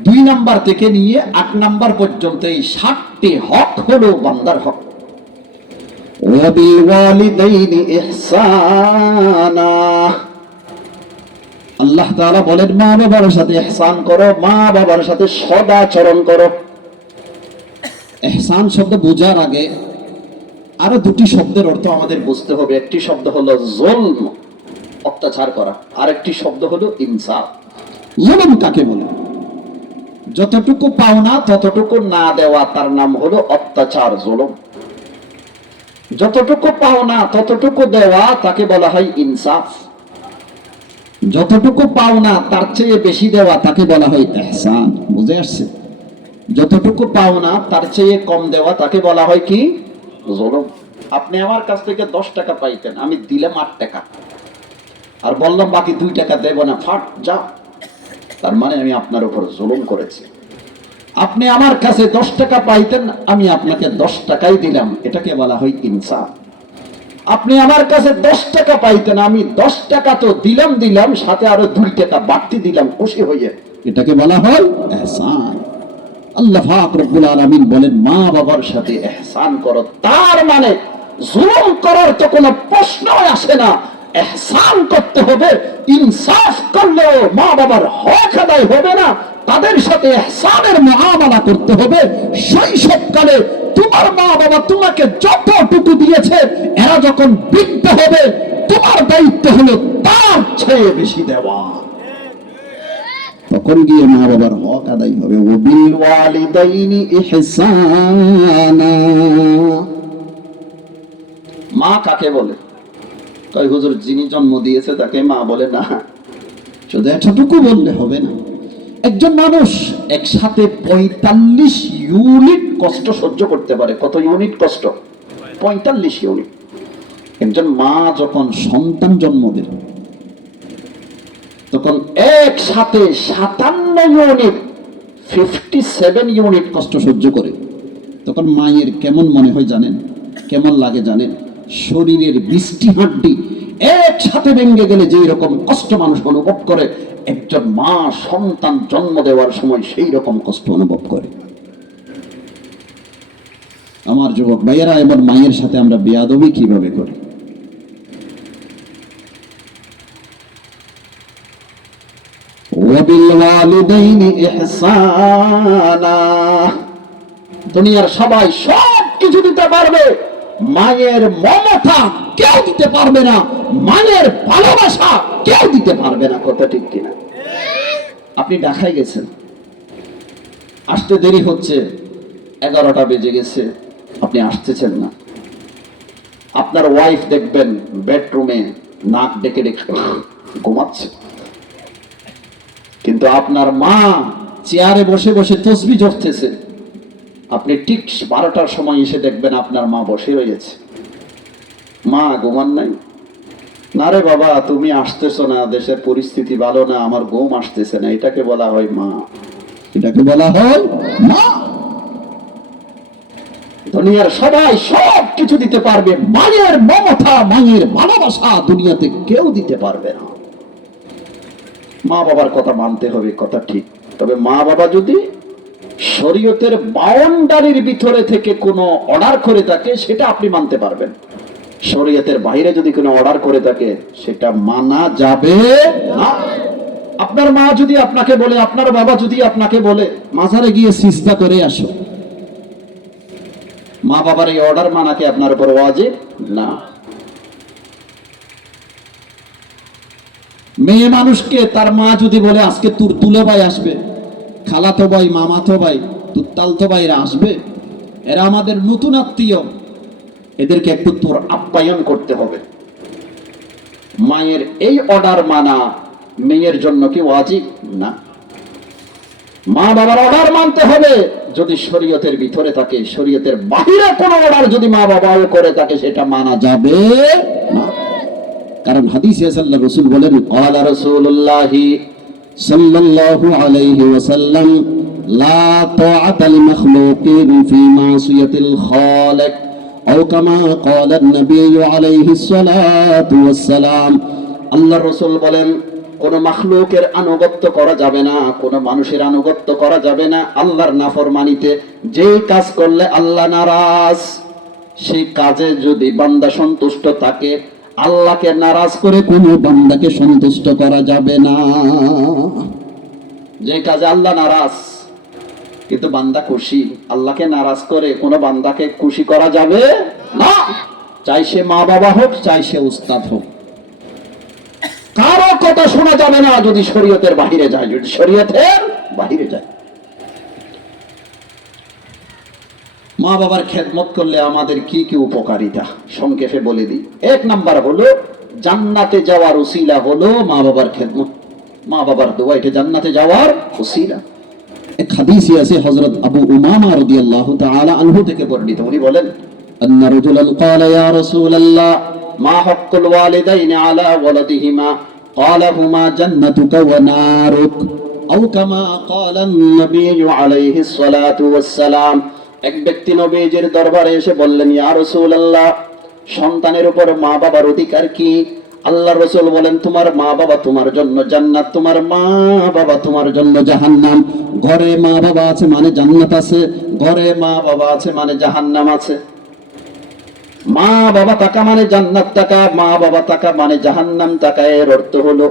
2 নাম্বার থেকে নিয়ে 8 নাম্বার পর্যন্ত এই 7টি হক হলো বান্দার হক। ওয়াবিল ওয়ালিদাইনি ইহসানা, আল্লাহ তাআলা বলেন মা বাবার সাথে ইহসান করো, মা বাবার সাথে সদাচরণ করো। ইহসান শব্দ বোঝার আগে আরো 2টি শব্দের অর্থ আমাদের বুঝতে হবে। একটি শব্দ হলো জুলম, অত্যাচার করা, আর একটি শব্দ হলো ইনসাফ। জুলম কাকে বলে? যতটুকু পাওনা ততটুকু না দেওয়া, তার নাম হলো অত্যাচার, জুলম। যতটুকু পাওনা ততটুকু দেওয়া, তাকে বলা হয় ইনসাফ। যতটুকু পাওনা তার চেয়ে বেশি দেওয়া, তাকে বলা হয় ইহসান। বুঝে আসছে? যতটুকু পাওনা তার চেয়ে কম দেওয়া, তাকে বলা হয় কি? জুলম। আপনি আমার কাছ থেকে 10 টাকা পাইতেন, আমি দিলাম 8 টাকা, আর বললাম বাকি 2 টাকা দেব না, ফাট যা, তার মানে আমি আপনার উপর জুলুম করেছি। আপনি আমার কাছে 10 টাকা পাইতেন, আমি আপনাকে 10 টাকাই দিলাম, এটাকে বলা হয় ইনসাফ। আপনি আমার কাছে 10 টাকা পাইতেন, আমি 10 টাকা তো দিলাম, সাথে আরো 2 টাকা বাড়তি দিলাম খুশি হয়ে, এটাকে বলা হয় ইহসান। আল্লাহ পাক রব্বুল আলামিন বলেন মা বাবার সাথে ইহসান করো, তার মানে জুলুম করার তো কোনো প্রশ্নই আসে না। ইহসান করতে হবে, ইনসাফ করলেও মা বাবার হক আদায় হবে না, তাদের সাথে ইহসানের মুআমালা করতে হবে। শৈশবকালে তোমার মা বাবা তোমাকে যতটুকু দিয়েছে, এরা যখন বৃদ্ধ হবে তোমার দায়িত্ব হলো তার চেয়ে বেশি দেওয়া, তখন গিয়ে মা বাবার হক আদায় হবে। ওয়াবিল ওয়ালিদাইনি ইহসানা। মা কাকে বলে? কয় হুজুর যিনি জন্ম দিয়েছে তাকে মা বলে না, শুধু এতটুকু বললে হবে না। একজন মানুষ একসাথে 45 ইউনিট কষ্ট সহ্য করতে পারে। কত ইউনিট কষ্ট? 45 ইউনিট। একজন মা যখন সন্তান জন্ম দেয় তখন একসাথে 57 ইউনিট 57 ইউনিট কষ্ট সহ্য করে। তখন মায়ের কেমন মনে হয় জানেন, কেমন লাগে জানেন? শরীরের 20টি হাড্ডি একসাথে ভেঙে গেলে যেই রকম কষ্ট মানুষ অনুভব করে, একজন মা সন্তান জন্ম দেওয়ার সময় সেই রকম কষ্ট অনুভব করে। আমার যুবক ভাইয়েরা, এবার মায়ের সাথে আমরা বেয়াদবি কিভাবে করি? ওয়াবিলওয়ালিদাইনি ইহসানা। দুনিয়ার সবাই সব কিছু দিতে পারবে, মায়ের মমতা কেউ দিতে পারবে না, মায়ের ভালোবাসা কেউ দিতে পারবে না। কথা ঠিক কিনা? আপনি ঢাকায় গেছেন, আসতে দেরি হচ্ছে, 11টা বেজে গেছে, আপনি আসতেছেন না। আপনার ওয়াইফ দেখবেন বেডরুমে নাক ডেকে ডেকে ঘুমাচ্ছে, কিন্তু আপনার মা চেয়ারে বসে বসে তসবিহ জপতেছে। আপনি ঠিক 12টার সময় এসে দেখবেন আপনার মা বসে রয়েছে। মা ঘুমান নাই? না রে বাবা, তুমি আসতেছো না, দেশের পরিস্থিতি ভালো না, আমার ঘুম আসতেছে না। এটাকে বলা হয় মা, এটাকে বলা হয় মা। দুনিয়ার সবাই সব কিছু দিতে পারবে, মায়ের মমতা, মায়ের ভালোবাসা দুনিয়াতে কেউ দিতে পারবে না। মা বাবার কথা মানতে হবে, কথা ঠিক। তবে মা বাবা যদি শরীয়তের বাউন্ডারির ভিতরে থেকে কোনো অর্ডার করে থাকে, সেটা আপনি মানতে পারবেন। শরীয়তের বাইরে যদি কোনো অর্ডার করে থাকে, সেটা মানা যাবে না। আপনার মা যদি আপনাকে বলে, আপনার বাবা যদি আপনাকে বলে মাজারে গিয়ে সিজদা করে আসো, মা বাবার এই অর্ডার মানাকে আপনার উপর ওয়াজিব না। মেয়ে মানুষকে তার মা যদি বলে আজকে তোর তুলে ভাই আসবে, খালাতো ভাই, মামাতো ভাই, তুত্তালতো ভাইরা আসবে, এরা আমাদের নতুন আত্মীয়, এদেরকে একটু তোর আপ্যায়ন করতে হবে। মায়ের এই অর্ডার মানা মেয়ের জন্য কি ওয়াজিব না? মা বাবার অর্ডার মানতে হবে যদি শরীয়তের ভিতরে থাকে। শরীয়তের বাহিরে কোনো অর্ডার যদি মা বাবাও করে থাকে, সেটা মানা যাবে না। কারণ হাদিসে আল্লাহর রাসূল বলেন, ক্বালা রাসূলুল্লাহি সাল্লাল্লাহু আলাইহি ওয়াসাল্লাম, লা তাআতা লিমাখলুকিন ফি মাসিয়াতিল খালিক, আও কামা ক্বালা an-নবী আলাইহিস সালাতু ওয়াস সালাম। আল্লাহর রাসূল বলেন, কোন মাখলুকের আনুগত্য করা যাবে না, কোন মানুষের আনুগত্য করা যাবে না আল্লাহর নাফরমানিতে। যেই কাজ করলে আল্লাহ নারাজ, সেই কাজে যদি বান্দা সন্তুষ্ট থাকে, আল্লাহকে নারাজ করে কোনো বান্দাকে সন্তুষ্ট করা যাবে না। যে কাজে আল্লাহ নারাজ কিন্তু বান্দা খুশি, আল্লাহকে নারাজ করে কোনো বান্দাকে খুশি করা যাবে না। চাই সে মা বাবা হোক, চাই সে উস্তাদ হোক, কারো কথা শোনা যাবে না যদি শরীয়তের বাহিরে যায়। যদি শরীয়তের বাহিরে যায়, মা বাবার খেদমত করলে আমাদের কি কি উপকারিতা সংক্ষেপে বলে দিই। 1 নাম্বার হলো জান্নাতে যাওয়ার উসিলা হলো মা বাবার খেদমত। মা বাবার দোয়া এটা জান্নাতে যাওয়ার উসিলা। এক হাদিসে আছে হযরত আবু উমামা রাদিয়াল্লাহু তাআলা আনহু থেকে বর্ণিত, উনি বলেন, আন্না রাজুলান ক্বালা ইয়া রাসূলুল্লাহ মা হাক্কুল ওয়ালিদাইনি আলা ওয়ালাদিহিমা, ক্বালা হুমা জান্নাতুকা ওয়া নারুক, আও কামা ক্বালা an-নবী আলাইহিস সালাতু ওয়াস সালাম। এক ব্যক্তি নবীজির দরবারে এসে বললেন, ইয়া রাসূলুল্লাহ, সন্তানের উপর মা বাবার অধিকার কি? আল্লাহর রাসূল বলেন, তোমার মা বাবা তোমার জন্য জান্নাত, তোমার মা বাবা তোমার জন্য জাহান্নাম। ঘরে মা বাবা আছে মানে জান্নাত আছে, ঘরে মা বাবা আছে মানে জাহান্নাম আছে। মা বাবা থাকা মানে জান্নাত থাকা, মা বাবা থাকা মানে জাহান্নাম থাকা। এর অর্থ হলো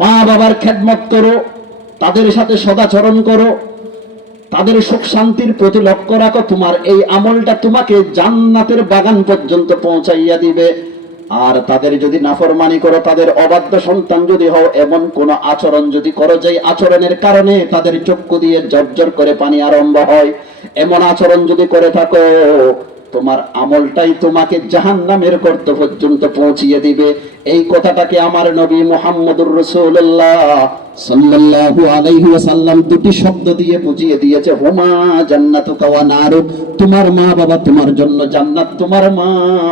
মা বাবার খেদমত করো, তাদের সাথে সদাচরণ করো, তাদের সুখ শান্তির প্রতি লক্ষ্য রাখো। তোমার এই আমলটা তোমাকে জান্নাতের বাগান পর্যন্ত পৌঁছাইয়া দিবে। আর তাদের যদি নাফরমানি করো, তাদের অবাধ্য সন্তান যদি হও, এমন কোন আচরণ যদি করো যে আচরণের কারণে তাদের চক্ষু দিয়ে ঝরঝর করে পানি আরম্ভ হয়, এমন আচরণ যদি করে থাকো, তোমার আমলটাই তোমাকে জাহান্নামের গর্ত পর্যন্ত পৌঁছিয়ে দিবে। এই কথাটাকে আমার নবী মুহাম্মদুর রাসূলুল্লাহ সাল্লাল্লাহু আলাইহি ওয়াসাল্লাম দুটি শব্দ দিয়ে বুঝিয়ে দিয়েছে, হুমা জান্নাতুকা ওয়া নারুক। তোমার মা বাবা তোমার জন্য জান্নাত, তোমার মা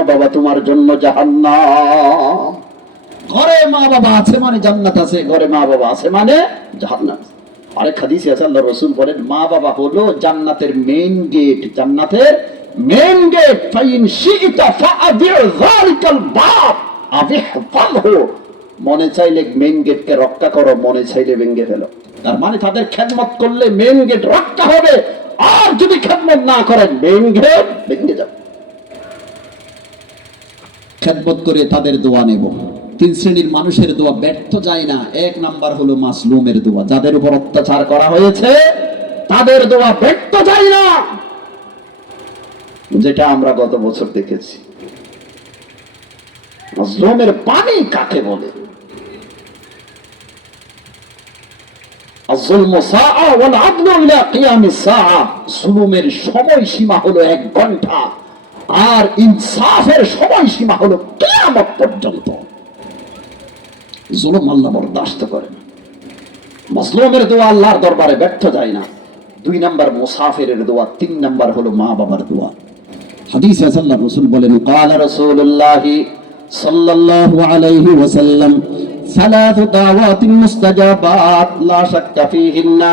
বাবা তোমার জন্য জাহান্নাম। ঘরে মা বাবা আছে মানে জান্নাত আছে, ঘরে মা বাবা আছে মানে জাহান্নাম। আরেক হাদিসে আছে আল্লাহ রাসূল বলেন মা বাবা হলো জান্নাতের মেইন গেট, জান্নাতের মেইন গেট। ফাইন শিইতা ফাআদিউ যালিকাল বাব আবিহফালহু, মনে চাইলে মেইন গেটকে রক্ষা করো, মনে চাইলে ভেঙে ফেলো। তার মানে তাদের খেদমত করলে মেইন গেট রক্ষা হবে, আর যদি খেদমত না করেন মেইন গেট ভেঙে যাবে। খেদমত করে তাদের দোয়া নেব। তিন শ্রেণীর মানুষের দোয়া ব্যর্থ যায় না। এক নাম্বার হলো মাসলুমের দোয়া, যাদের উপর অত্যাচার করা হয়েছে তাদের দোয়া ব্যর্থ যায় না, যেটা আমরা গত বছর দেখেছি। মাসলুমের পানি কাকে বলে? আয-যুলমু সাআ ওয়াল আদলু ইলা কিয়ামিস সাআ, জুলুমের সময়সীমা হলো 1 ঘন্টা, আর ইনসাফের সময়সীমা হলো কিয়ামত পর্যন্ত। জুলুম আল্লাহ বরদাস্ত করে না। মাজলুমের দোয়া আল্লাহর দরবারে ব্যর্থ যায় না। 2 নাম্বার মুসাফিরের দোয়া, 3 নাম্বার হলো মা বাবার দোয়া। হাদিসে আল্লাহর রাসূল বলেন ক্বালা রাসূলুল্লাহ সাল্লাল্লাহু আলাইহি ওয়াসাল্লাম সালাতু দাওয়াতিন মুস্তাজাবাত লা শাক্কা ফীহিন্না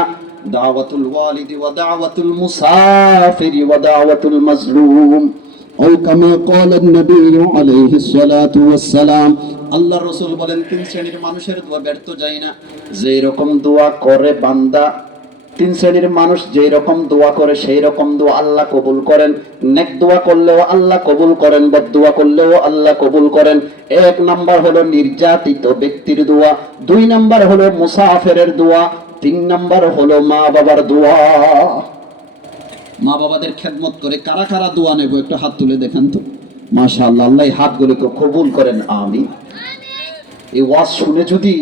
দাওয়াতুল ওয়ালিদি ওয়া দাওয়াতুল মুসাফিরি ওয়া দাওয়াতুল মাজলুম আও কামা ক্বালা an-নবী আলাইহিস সালাতু ওয়াস সালাম। আল্লাহর রাসূল বলেন 3 শ্রেণীর মানুষের দোয়া ব্যর্থ যায় না। যে রকম দোয়া করে বান্দা, 3 শ্রেণীর মানুষ যে রকম দোয়া করে সেই রকম দোয়া আল্লাহ কবুল করেন। নেক দোয়া করলেও আল্লাহ কবুল করেন, বদ দোয়া করলেও আল্লাহ কবুল করেন। 1 নাম্বার হলো নির্যাতিত ব্যক্তির দোয়া, 2 নাম্বার হলো মুসাফিরের দোয়া, 3 নাম্বার হলো মা বাবার দোয়া। মা বাবাদের খেদমত করে কারা কারা দোয়া নেব একটু হাত তুলে দেখান তো। মাশাআল্লাহ, আল্লাহ এই হাতগুলোকে কবুল করেন, আমিন। এই ওয়াজ শুনে যদি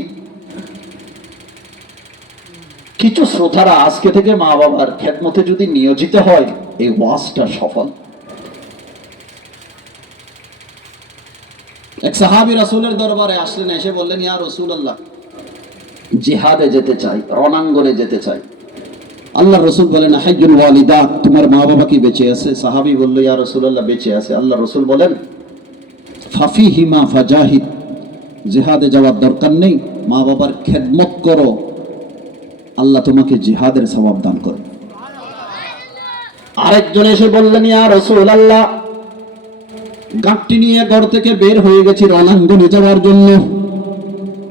কিছু শ্রোতারা আজকে থেকে মা বাবার খেদমতে যদি নিয়োজিত হয়, এই ওয়াজটা সফল। এক সাহাবী রাসূলের দরবারে আসলেন, এসে বললেন ইয়া রাসূলুল্লাহ, জিহাদে যেতে চাই, রণাঙ্গনে যেতে চাই। আল্লাহর রাসূল বলেন হাইয়ুল ওয়ালিদা, তোমার মা বাবা কি বেঁচে আছে? সাহাবী বলল ইয়া রাসূলুল্লাহ বেঁচে আছে। আল্লাহর রাসূল বলেন ফাফিহিমা ফাজাহিদ, জিহাদে যাওয়ার দরকার নেই, মা বাবার খেদমত করো, আল্লাহ তোমাকে জিহাদের সওয়াব দান করে। আরেকজন এসে বললেন ইয়া রাসূলুল্লাহ, গাঁটটি নিয়ে ঘর থেকে বের হয়ে গেছি রণাঙ্গনে যাওয়ার জন্য,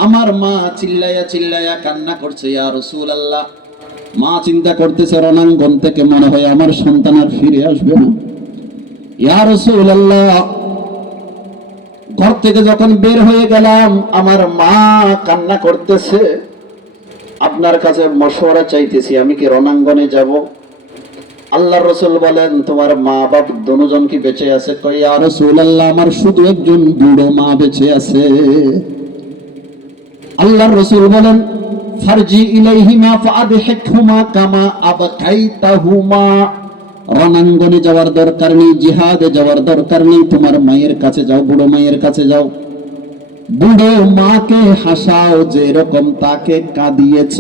আমার মা চিল্লায়া চিল্লায়া কান্না করছে ইয়া রাসূলুল্লাহ। মা চিন্তা করতেছে রণাঙ্গন থেকে মনে হয় আমার সন্তান আর ফিরে আসবে না। ইয়া রাসূলুল্লাহ, ঘর থেকে যখন বের হয়ে গেলাম আমার মা কান্না করতেছে, আপনার কাছে মশওয়ারা চাইতেছি, আমি কি রণাঙ্গনে যাব? আল্লাহর রাসূল বলেন তোমার মা বাপ দুজন কি বেঁচে আছে? কই ইয়া রাসূলুল্লাহ, আমার শুধু একজন বুড়ো মা বেঁচে আছে। আল্লাহর রাসূল বলেন ফারজি ইলাইহিমা ফাআদহিকহুমা কামা আবকাইতাহুমা, রণাঙ্গনে যাওয়ার দরকার নেই, জিহাদে যাওয়ার দরকার নেই, তোমার মায়ের কাছে যাও, বুড়ো মায়ের কাছে যাও, বুড়ো মাকে হাসাও, যে রকম তাকে কাঁদিয়েছ,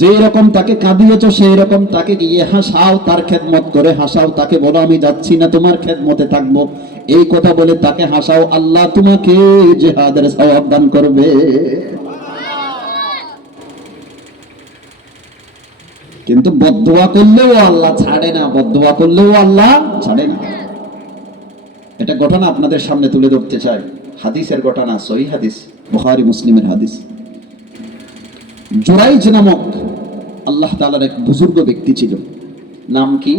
যে রকম তাকে কাঁদিয়েছ সেই রকম তাকে গিয়ে হাসাও, তার খেদমত করে হাসাও, তাকে বলো আমি যাচ্ছি না, তোমার খেদমতে থাকবো, এই কথা বলে তাকে হাসাও, আল্লাহ তোমাকে জিহাদের সওয়াব দান করবে। কিন্তু বদদোয়া করলেও আল্লাহ ছাড়ে না, বদদোয়া করলেও আল্লাহ ছাড়ে না। এটা ঘটনা আপনাদের সামনে তুলে ধরতে চাই, হাদিসের ঘটনা, সহিহ হাদিস, বুখারী মুসলিমের হাদিস। জুরাইজ নামক আল্লাহ তাআলার এক বুজুর্গ ব্যক্তি ছিল, নাম কি?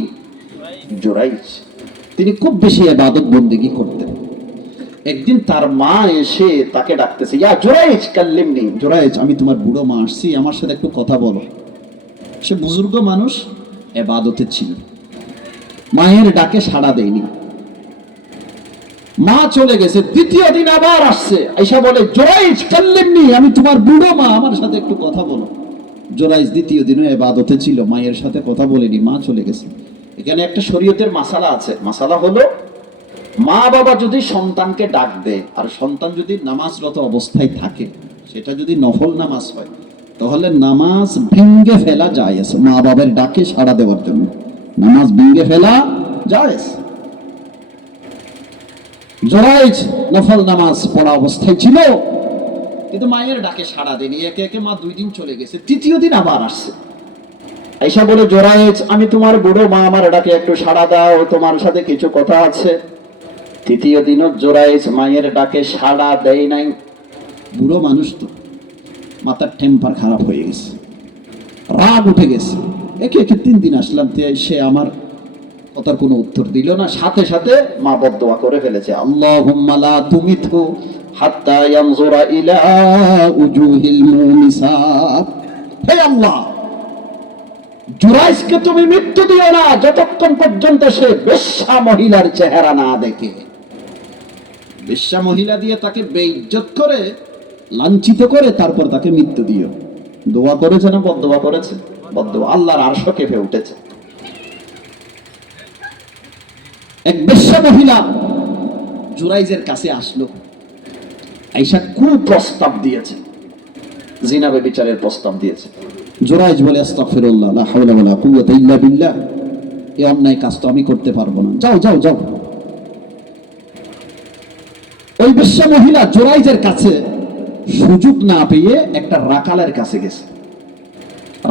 জুরাইজ। তিনি খুব বেশি ইবাদত বন্দেগী করতেন। একদিন তার মা এসে তাকে ডাকতেছে, ইয়া জুরাইজ কাল্লিমনি, জুরাইজ আমি তোমার বুড়ো মা আসছি, আমার সাথে একটু কথা বলো। সে বুজুর্গ মানুষ, ইবাদতে ছিল, মায়ের ডাকে সাড়া দেয়নি। মা চলে গেছে, দ্বিতীয় দিন আবার আসছে, আয়েশা বলে জুরাইজ কাল্লিমনি, আমি তোমার বুড়ো মা, আমার সাথে একটু কথা বলো। জুরাইজ দ্বিতীয় দিনও ইবাদতে ছিল, মায়ের সাথে কথা বলেনি, মা চলে গেছে। এখানে একটা শরীয়তের মাসালা আছে, মাসালা হলো মা বাবা যদি সন্তানকে ডাক দেয় আর সন্তান যদি নামাজরত অবস্থায় থাকে, সেটা যদি নফল নামাজ হয় তাহলে নামাজ ভেঙ্গে ফেলা জায়েজ। মা বাবার ডাকে সাড়া দেওয়ার জন্য নামাজ ভেঙ্গে ফেলা জায়েজ। জুরাইজ নফল নামাজ পড়া অবস্থায় ছিল, কিন্তু মায়ের ডাকে সাড়া দেয়নি। একে একে মা 2 দিন চলে গেছে, তৃতীয় দিন আবার আসছে। আয়েশা বলে, জুরাইজ, আমি তোমার বুড়ো মা, আমার ডাকে একটু সাড়া দাও, তোমার সাথে কিছু কথা আছে। তৃতীয় দিনও জুরাইজ মায়ের ডাকে সাড়া দেয় নাই। বুড়ো মানুষ তো, মাথার টেম্পার খারাপ হয়ে গেছে, রাগ উঠে গেছে। একে একে 3 দিন আসলাম, সে আমার কথার কোনো উত্তর দিল না। সাথে সাথে মা বদদোয়া করে ফেলেছে, আল্লাহুম্মা লা তুমিতহু হাত্তা ইয়ানজুরা ইলা উজুহিল মুমিসাত। হে আল্লাহ, জুরাইজকে তুমি মৃত্যু দিও না যতক্ষণ পর্যন্ত সে বেশ্যা মহিলার চেহারা না দেখে। বেশ্যা মহিলা দিয়ে তাকে বেইজ্জত করে, লাঞ্ছিত করে, তারপর তাকে মৃত্যু দিও। দোয়া করেছে না বদদোয়া করেছে? বদদোয়া। আল্লাহর আরশ কেঁপে উঠেছে। এক বেশ্যা মহিলা জুরাইজের কাছে আসলো, আয়েশা কুপ্রস্তাব দিয়েছে, জিনা ব্যভিচারের প্রস্তাব দিয়েছে। জুরাইজ বলে, আস্তাগফিরুল্লাহ, লা হাওলা ওয়ালা কুওয়াতা ইল্লা বিল্লাহ, এই অন্যায় কাজ তো আমি করতে পারবো না, যাও যাও যাও। ওই বেশ্যা মহিলা জুরাইজের কাছে সুযোগ না পেয়ে একটা রাকালের কাছে গেছে।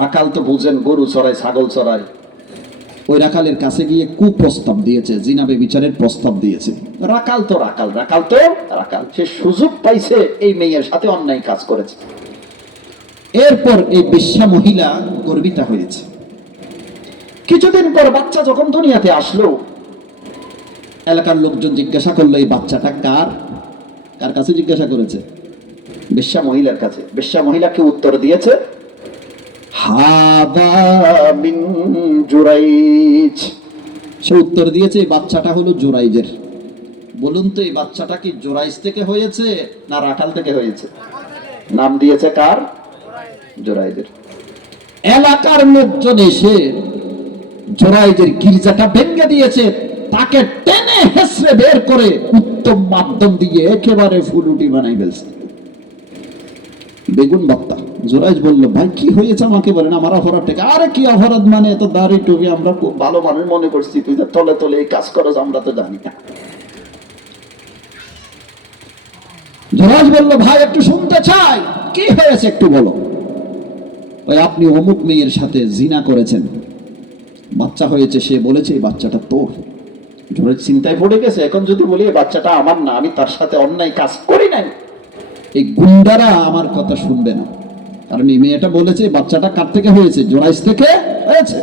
রাকাল তো বুঝেন, গরু চড়ায়, ছাগল চড়ায়। ওই রাকালের কাছে গিয়ে কুপ্রস্তাব দিয়েছে, জিনা ব্যভিচারের প্রস্তাব দিয়েছে। রাকাল তো রাকাল, রাকাল তো রাকাল, সে সুযোগ পাইছে এই মেয়ের সাথে অন্যায় কাজ করেছে। এরপর এই বেশ্যা মহিলা গর্বিতা হয়েছে। কিছুদিন পর বাচ্চা যখন দুনিয়াতে আসলো, এলাকার লোকজন জিজ্ঞাসা করলো, এই বাচ্চাটা কার? কার কাছে জিজ্ঞাসা করেছে? বেশ্যা মহিলার কাছে। বেশ্যা মহিলা কি উত্তর দিয়েছে? হাদা মিন জুরাইজ। সে উত্তর দিয়েছে, এই বাচ্চাটা হলো জুরাইজের। বলুন তো, এই বাচ্চাটা কি জুরাইজ থেকে হয়েছে না রাখাল থেকে হয়েছে? নাম দিয়েছে কার? জুরাইজের। এলাকার লোকজন এসে জুরাইজের গির্জাটা ভেঙে দিয়েছে, তাকে টেনে হেসড়ে বের করে উত্তম মাধ্যম দিয়ে একেবারে ফুলুটি বানাই ফেলছে। বেগুন ভর্তা। জুরাইজ বলল, ভাই কি হয়েছে আমাকে বলেন, আমার অপরাধ থেকে। আরে কি অপরাধ, মানে এত দাড়ি টুপি, আমরা খুব ভালো মানুষ মনে করছি, তুই যে তলে তলে এই কাজ করছ আমরা তো জানি না। জুরাইজ বলল, ভাই একটু শুনতে চাই, কি হয়েছে একটু বলো। ওই আপনি অমুক মেয়ের সাথে জিনা করেছেন, বাচ্চা হয়েছে, সে বলেছে এই বাচ্চাটা তোর। জুরাইজ চিন্তায় পড়ে গেছে, এখন যদি বলি এই বাচ্চাটা আমার না, আমি তার সাথে অন্যায় কাজ করি নাই, এই গুন্ডারা আমার কথা শুনবে না। কারণ এই মেয়েটা বলেছে বাচ্চাটা কার থেকে হয়েছে? জুরাইজ থেকে হয়েছে,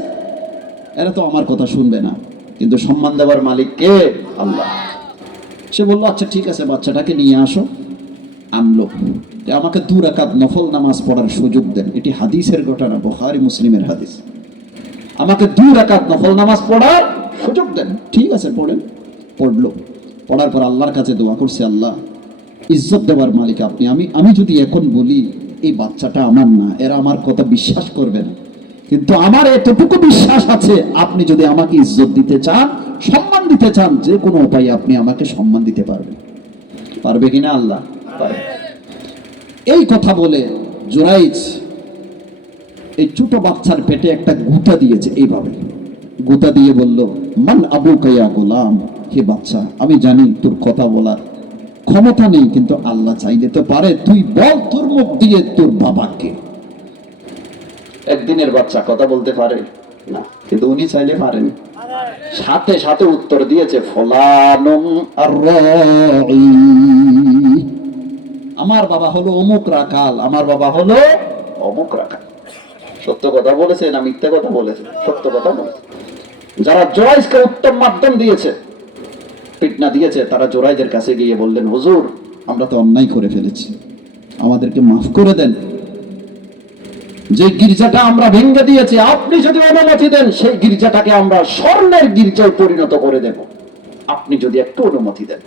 এরা তো আমার কথা শুনবে না। কিন্তু সম্মান দেওয়ার মালিক কে? আল্লাহ। সে বলল, আচ্ছা ঠিক আছে, বাচ্চাটাকে নিয়ে আসো। আনলো। আমাকে 2 রাকাত নফল নামাজ পড়ার সুযোগ দেন। এটি হাদিসের ঘটনা, বুখারী মুসলিমের হাদিস। আমাকে 2 রাকাত নফল নামাজ পড়ার সুযোগ দেন। ঠিক আছে, পড়েন। পড়লো। পড়ার পর আল্লাহর কাছে দোয়া করছে, আল্লাহ, ইজ্জত দেওয়ার মালিক আপনি। আমি যদি এখন বলি এই বাচ্চাটা আমার না, এরা আমার কথা বিশ্বাস করবে না, কিন্তু আমার এতটুকু বিশ্বাস আছে, আপনি যদি আমাকে ইজ্জত দিতে চান, সম্মান দিতে চান, যে কোনো উপায়ে আপনি আমাকে সম্মান দিতে পারবেন। পারবে কিনা? আল্লাহ পারবে। এই কথা বলে জুরাইজ এই ছোট বাচ্চার পেটে একটা গুতা দিয়েছে, এইভাবে গুতা দিয়ে বলল, মান আবুকা ইয়া গোলাম, হে বাচ্চা, আমি জানি তোর কথা বলার ক্ষমতা নেই, কিন্তু আল্লাহ চাইলে তো পারে, তুই বল তোর মুখ দিয়ে তোর বাবাকে। একদিনের বাচ্চা কথা বলতে পারে না, কিন্তু উনি চাইলে পারেন। সাথে সাথে উত্তর দিয়েছে, ফুলানুম আর-রাঈ, আমার বাবা হলো অমুক রাখাল, আমার বাবা হলো অমুক রাখাল। সত্য কথা বলেছে না মিথ্যা কথা বলেছে? সত্য কথা বলেছে। যারা জুরাইজকে উত্তম মাধ্যম দিয়েছে, ফিতনা দিয়েছে, তারা জুরাইজের কাছে গিয়ে বললেন, হুজুর, আমরা তো অন্যায় করে ফেলেছি, আমাদেরকে মাফ করে দেন। যে গির্জাটা আমরা ভেঙে দিয়েছি, আপনি যদি অনুমতি দেন, সেই গির্জাটাকে আমরা স্বর্ণের গির্জায় পরিণত করে দেব, আপনি যদি একটু অনুমতি দেন।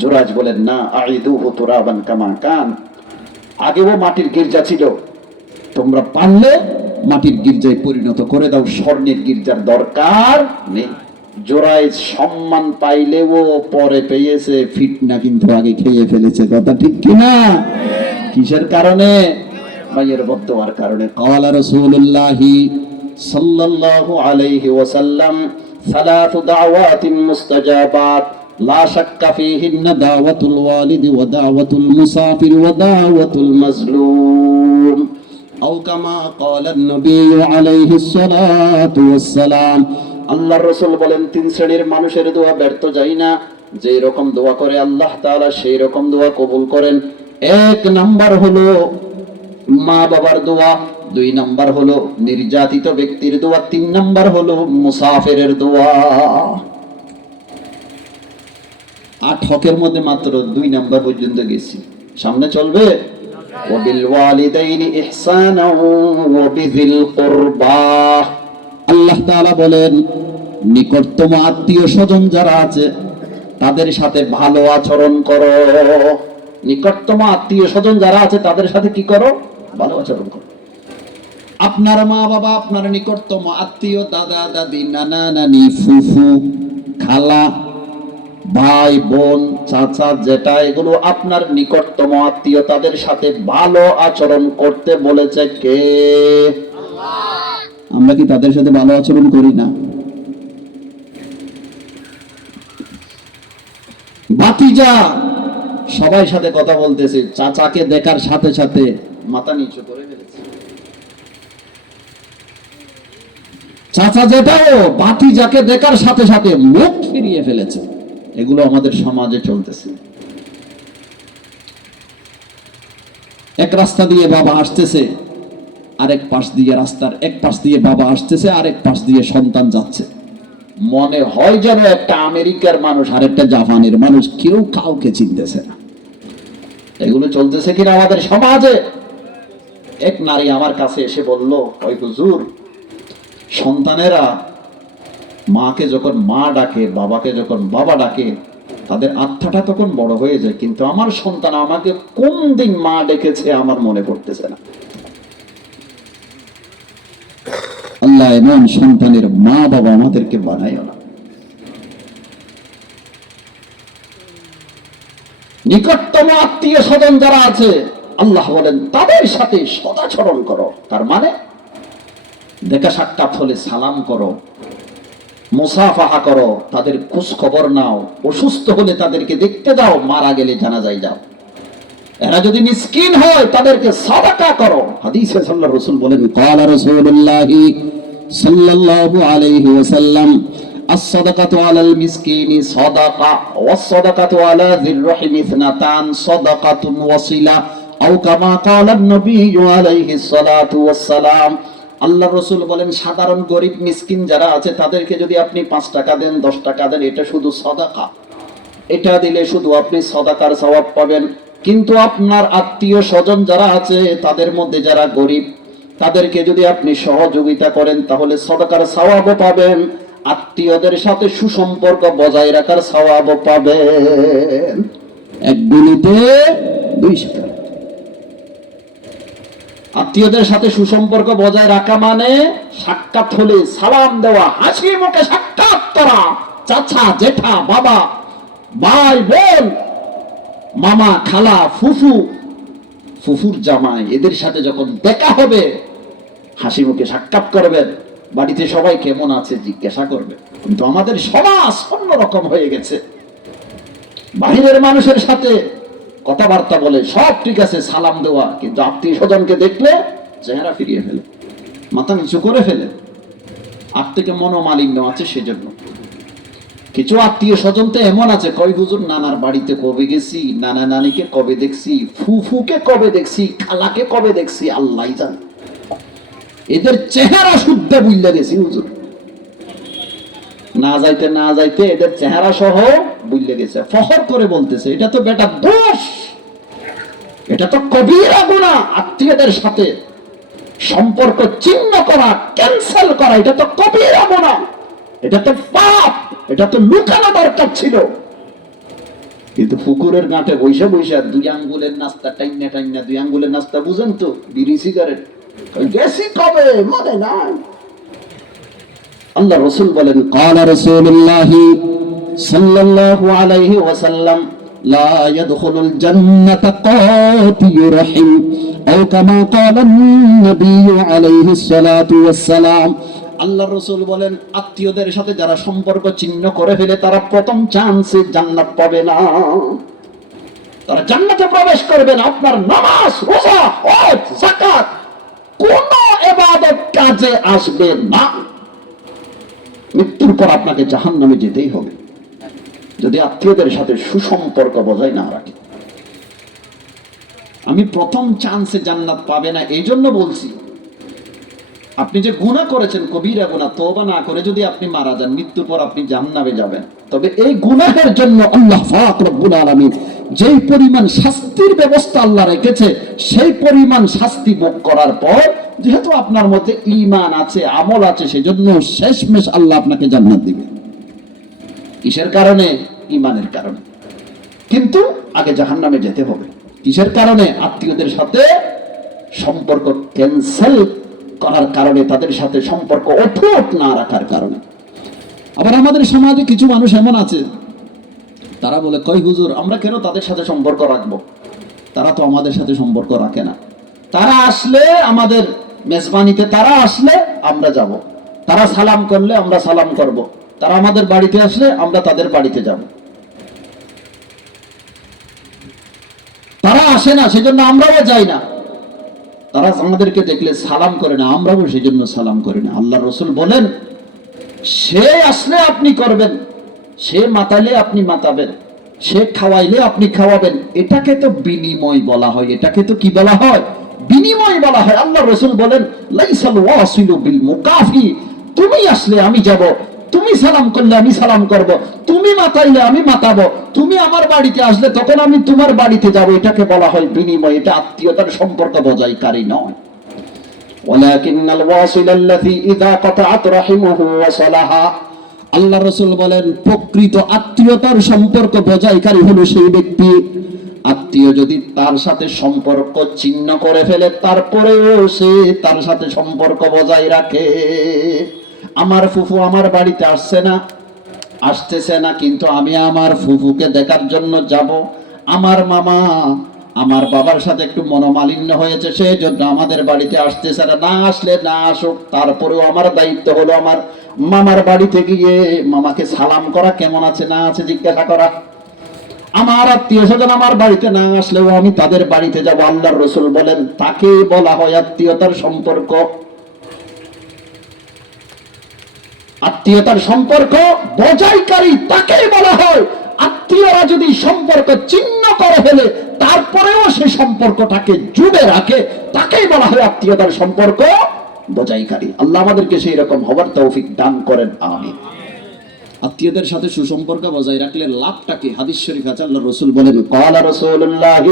জুরাইজ বলেন, না, আইদুহু তুরাবান কামা কান, আগেও মাটির গির্জা ছিল, তোমরা পারলে মাটির গির্জায় পরিণত করে দাও, স্বর্ণের গির্জার দরকার নেই। জুরাইজ সম্মান পাইলেও পরে পেয়েছে, ফিতনা কিন্তু আগে খেয়ে ফেলেছে। কথা ঠিক কিনা? কিসের কারণে? মায়ের বদদোয়ার কারণে। ক্বালা রাসূলুল্লাহি সাল্লাল্লাহু আলাইহি ওয়াসাল্লাম, সালাতু দাওয়াতিন মুস্তাজাবাত, লা শাক্কা ফীহিন্না দাওয়াতুল ওয়ালিদি ওয়া দাওয়াতুল মুসাফির ওয়া দাওয়াতুল মাজলুম আও কামা ক্বালা নবী আলাইহিস সালাতু ওয়াস সালাম। আল্লাহর রাসূল বলেন, তিন শ্রেণীর মানুষের দোয়া ব্যর্থ যায় না। যে রকম দোয়া করে আল্লাহ তাআলা সেই রকম দোয়া কবুল করেন। এক নাম্বার হলো মা বাবার দোয়া, দুই নাম্বার হলো নির্যাতিত ব্যক্তির দোয়া, তিন নাম্বার হলো মুসাফিরের দোয়া। 8 হকের মধ্যে মাত্র 2 নাম্বার পর্যন্ত গেছি, সামনে চলবে। ওয়াবিল ওয়ালিদাইনি ইহসানা ওয়া বিযিল কুরবা। আল্লাহ তাআলা বলেন, নিকটতম আত্মীয় স্বজন যারা আছে তাদের সাথে ভালো আচরণ করো। নিকটতম আত্মীয় স্বজন যারা আছে তাদের সাথে কি করো? ভালো আচরণ করো। আপনার মা বাবা, আপনার নিকটতম আত্মীয়, দাদা দাদি, নানা নানি, ফুফু, খালা, ভাই বোন, চাচা, জেঠা, এগুলো আপনার নিকটতম আত্মীয়। তাদের সাথে ভালো আচরণ করতে বলেছে কে? আমরা কি তাদের সাথে ভালো আচরণ করি না? ভাতিজা সবাই সাথে কথা বলতেছে, চাচাকে দেখার সাথে সাথে মাথা নিচু করে ফেলেছে। চাচা যেটাও ভাতিজাকে দেখার সাথে সাথে মুখ ফিরিয়ে ফেলেছে। এগুলো আমাদের সমাজে চলতেছে। এক রাস্তা দিয়ে বাবা আসতেছে, আরেক পাশ দিয়ে রাস্তার এক পাশ দিয়ে বাবা আসতেছে, আরেক পাশ দিয়ে সন্তান যাচ্ছে। মনে হয় যেন একটা আমেরিকার মানুষ আর একটা জাপানের মানুষ, কেউ কাউকে চিনতেছে না। এগুলো চলতেছে কিনা আমাদের সমাজে? এক নারী আমার কাছে এসে বলল, ওই হুজুর, সন্তানেরা মাকে যখন মা ডাকে, বাবাকে যখন বাবা ডাকে, তাদের আত্মাটা তখন বড় হয়ে যায়, কিন্তু আমার সন্তান আমাকে কোন দিন মা ডেকেছে আমার মনে পড়তেছে না। আল্লাহ এমন সন্তানের মা বাবা আমাদেরকে বানাইও না। নিকটতম আত্মীয় স্বজন যারা আছে আল্লাহ বলেন তাদের সাথে সদাচরণ করো। তার মানে দেখা সাক্ষাৎ হলে সালাম করো, মুসাফাহা করো, তাদের খোঁজ খবর নাও, অসুস্থ হলে তাদেরকে দেখতে যাও, মারা গেলে জানাজায় যাও। এরা যদি মিসকিন হয় তাদেরকে সাদাকা করো। হাদিসে আল্লাহর রাসূল বলেন, ক্বালা রাসূলুল্লাহি সাল্লাল্লাহু আলাইহি ওয়াসাল্লাম, আস-সাদাকাতু আলাল মিসকিনি সাদাকা ওয়াস-সাদাকাতু আলা যির রাহিমি ইসনাতান সাদাকাতুন ওয়াসিলা আও কামা ক্বালা নবী আলাইহিস সালাতু ওয়াস সালাম। আল্লাহর রাসূল বলেন, সাধারণ গরিব মিসকিন যারা আছে তাদেরকে যদি আপনি 5 টাকা দেন, 10 টাকা দেন, এটা শুধু সাদাকা। এটা দিলে শুধু আপনি সাদাকার সওয়াব পাবেন। কিন্তু আপনার আত্মীয় স্বজন যারা আছে তাদের মধ্যে যারা গরিব, তাদেরকে যদি আপনি সহযোগিতা করেন তাহলে সাদাকার সওয়াবও পাবেন, আত্মীয়দের সাথে সুসম্পর্ক বজায় রাখার সওয়াবও পাবেন। এক গুলিতে 2 শিকার। আত্মীয়দের সাথে সুসম্পর্ক বজায় রাখা মানে সাক্ষাৎ হলে সালাম দেওয়া, হাসি মুখে সাক্ষাৎ করা। চাচা, জেঠা, বাবা, ভাই, বোন, মামা, খালা, ফুফু, ফুফুর জামাই, এদের সাথে যখন দেখা হবে হাসি মুখে সাক্ষাৎ করবেন। বাড়িতে সবাই কেমন আছে জিজ্ঞাসা করবে। কিন্তু আমাদের সমাজ অন্যরকম হয়ে গেছে। বাহিরের মানুষের সাথে কথাবার্তা বলে সব ঠিক আছে, সালাম দেওয়া, কিন্তু আত্মীয় স্বজনকে দেখলে চেহারা ফিরিয়ে ফেলে, মাথা নিচু করে ফেলে। আর থেকে মনোমালিন্য আছে সেজন্য। কিছু আত্মীয় স্বজন তো এমন আছে, কয় হুজুর নানার বাড়িতে কবে গেছি, নানা নানিকে কবে দেখছি, ফুফুকে কবে দেখছি, খালাকে কবে দেখছি, আল্লাহই জানে। এদের চেহারা শুদ্ধ বুঝলে গেছি হুজুর, না যাইতে না যাইতে এদের চেহারা সহ বুঝলে গেছে। ফখর করে বলতেছে, এটা তো বেটা দোষ, এটা তো কবিরা গুনাহ। আত্মীয়দের সাথে সম্পর্ক ছিন্ন করা, ক্যান্সেল করা, এটা তো কবিরা গুনাহ, এটা তো পাপ, এটা তো লুকানো দরকার ছিল। কিন্তু পুকুরের ঘাটে বৈশা বৈশা 2 আঙ্গুলের নাস্তা টাইনা টাইনা, 2 আঙ্গুলের নাস্তা বুঝেন তো, বিড়ি সিগারেট গেছি কবে মনে নাই। আল্লাহ রাসূল বলেন, ক্বালা রাসূলুল্লাহ সাল্লাল্লাহু আলাইহি ওয়াসাল্লাম, লা ইয়াদখুলুল জান্নাতা কাতিয়ু রাহিম আও কামা ক্বালা নবী আলাইহিস সালাতু ওয়াস সালাম। আল্লাহ রাসূল বলেন আত্মীয়দের সাথে যারা সম্পর্ক ছিন্ন করে ফেলে তারা প্রথম চান্সে জান্নাত পাবে না, তারা জান্নাতে প্রবেশ করবে না। আপনার নামাজ, রোজা, হজ, যাকাত কোন ইবাদত কাজে আসবে না। মৃত্যুর পর আপনাকে জাহান্নামে যেতেই হবে যদি আত্মীয়দের সাথে সুসম্পর্ক বজায় না রাখে। আমি প্রথম চান্সে জান্নাত পাবে না এই জন্য বলছি, আপনি যে গুনাহ করেছেন কবিরা গুনাহ, তওবা না করে যদি আপনি মারা যান, মৃত্যুর পর আপনি জান্নাতে যাবেন। তবে এই গুনাহের জন্য আল্লাহ পাক রব্বুল আলামিন যেই পরিমাণ শাস্তির ব্যবস্থা আল্লাহ রেখেছে, সেই পরিমাণ শাস্তি ভোগ করার পর যেহেতু আপনার মধ্যে ঈমান আছে, আমল আছে, সেজন্য শেষমেশ আল্লাহ আপনাকে জান্নাত দিবে। কিসের কারণে? ঈমানের কারণে। কিন্তু আগে জাহান্নামে যেতে হবে। কিসের কারণে? আত্মীয়দের সাথে সম্পর্ক ক্যান্সেল করার কারণে, তাদের সাথে সম্পর্ক অটুট না রাখার কারণে। আবার আমাদের সমাজে কিছু মানুষ এমন আছে, তারা বলে কই হুজুর আমরা কেন তাদের সাথে সম্পর্ক রাখবো, তারা তো আমাদের সাথে সম্পর্ক রাখে না। তারা আসলে আমাদের মেজবানিতে, তারা আসলে আমরা যাব, তারা সালাম করলে আমরা সালাম করব, তারা আমাদের বাড়িতে আসলে আমরা তাদের বাড়িতে যাব। তারা আসে না সেজন্য আমরাও যাই না, তারা আমাদেরকে দেখলে সালাম করে না, আমরাও সেজন্য সালাম করি না। আল্লাহ রাসূল বলেন সে আসলে আপনি করবেন, সে মাতালে আপনি মাতাবেন, সে খাওয়াইলে আপনি খাওয়াবেন। এটাকে তো বিনিময় বলা হয়, এটাকে তো কি বলা হয়? বিনিময় বলা হয়। আল্লাহ রাসূল বলেন লাইসাল ওয়াসিলু বিল মুকাফি, তুমি আসলে আমি যাব, তুমি সালাম করলে আমি সালাম করব, তুমি মাতাইলে আমি মাতাবো, তুমি আমার বাড়িতে আসলে তখন আমি তোমার বাড়িতে যাব, এটাকে বলা হয় বিনিময়। এটা আত্মীয়তার সম্পর্ক বজায়কারী নয়। ওয়ালাকিন্নাল ওয়াসিল আল্লাযী ইযা কাতাআত রাহিমুহু ওয়াসালাহা, আল্লাহ রাসূল বলেন প্রকৃত আত্মীয়তার সম্পর্ক বজায়কারী হলো সেই ব্যক্তি, আত্মীয় যদি তার সাথে সম্পর্ক ছিন্ন করে ফেলে তারপরেও সে তার সাথে সম্পর্ক বজায় রাখে। আমার ফুফু আমার বাড়িতে আসতেছে না, কিন্তু আমি আমার ফুফুকে দেখার জন্য যাব। আমার মামা আমার বাবার সাথে একটু মনোমালিন্য হয়েছে, সেই জন্য আমাদের বাড়িতে আসতেছে না, না আসলে না আসুক, তারপরেও আমার দায়িত্ব হলো আমার মামার বাড়িতে গিয়ে মামাকে সালাম করা, কেমন আছে না আছে জিজ্ঞাসা করা। আমার আত্মীয় স্বজন আমার বাড়িতে না আসলেও আমি তাদের বাড়িতে যাব। আল্লাহর রাসূল বলেন তাকে বলা হয় আত্মীয়তার সম্পর্ক। আত্মীয়তার সম্পর্ক বজায়কারী তাকেই বলা হয়। আত্মীয়রা যদি সম্পর্ক ছিন্ন করে ফেলে তারপরেও সেই সম্পর্কটাকে জুড়ে রাখে, তাকেই বলা হয় আত্মীয়তার সম্পর্ক বজায়কারী। আল্লাহ আমাদেরকে সেই রকম হবার তৌফিক দান করেন, আমিন। আত্মীয়দের সাথে সুসম্পর্ক বজায় রাখলে লাভটা কি? হাদিস শরীফ আছে, আল্লাহ রাসূল বলেন ক্বালা রাসূলুল্লাহ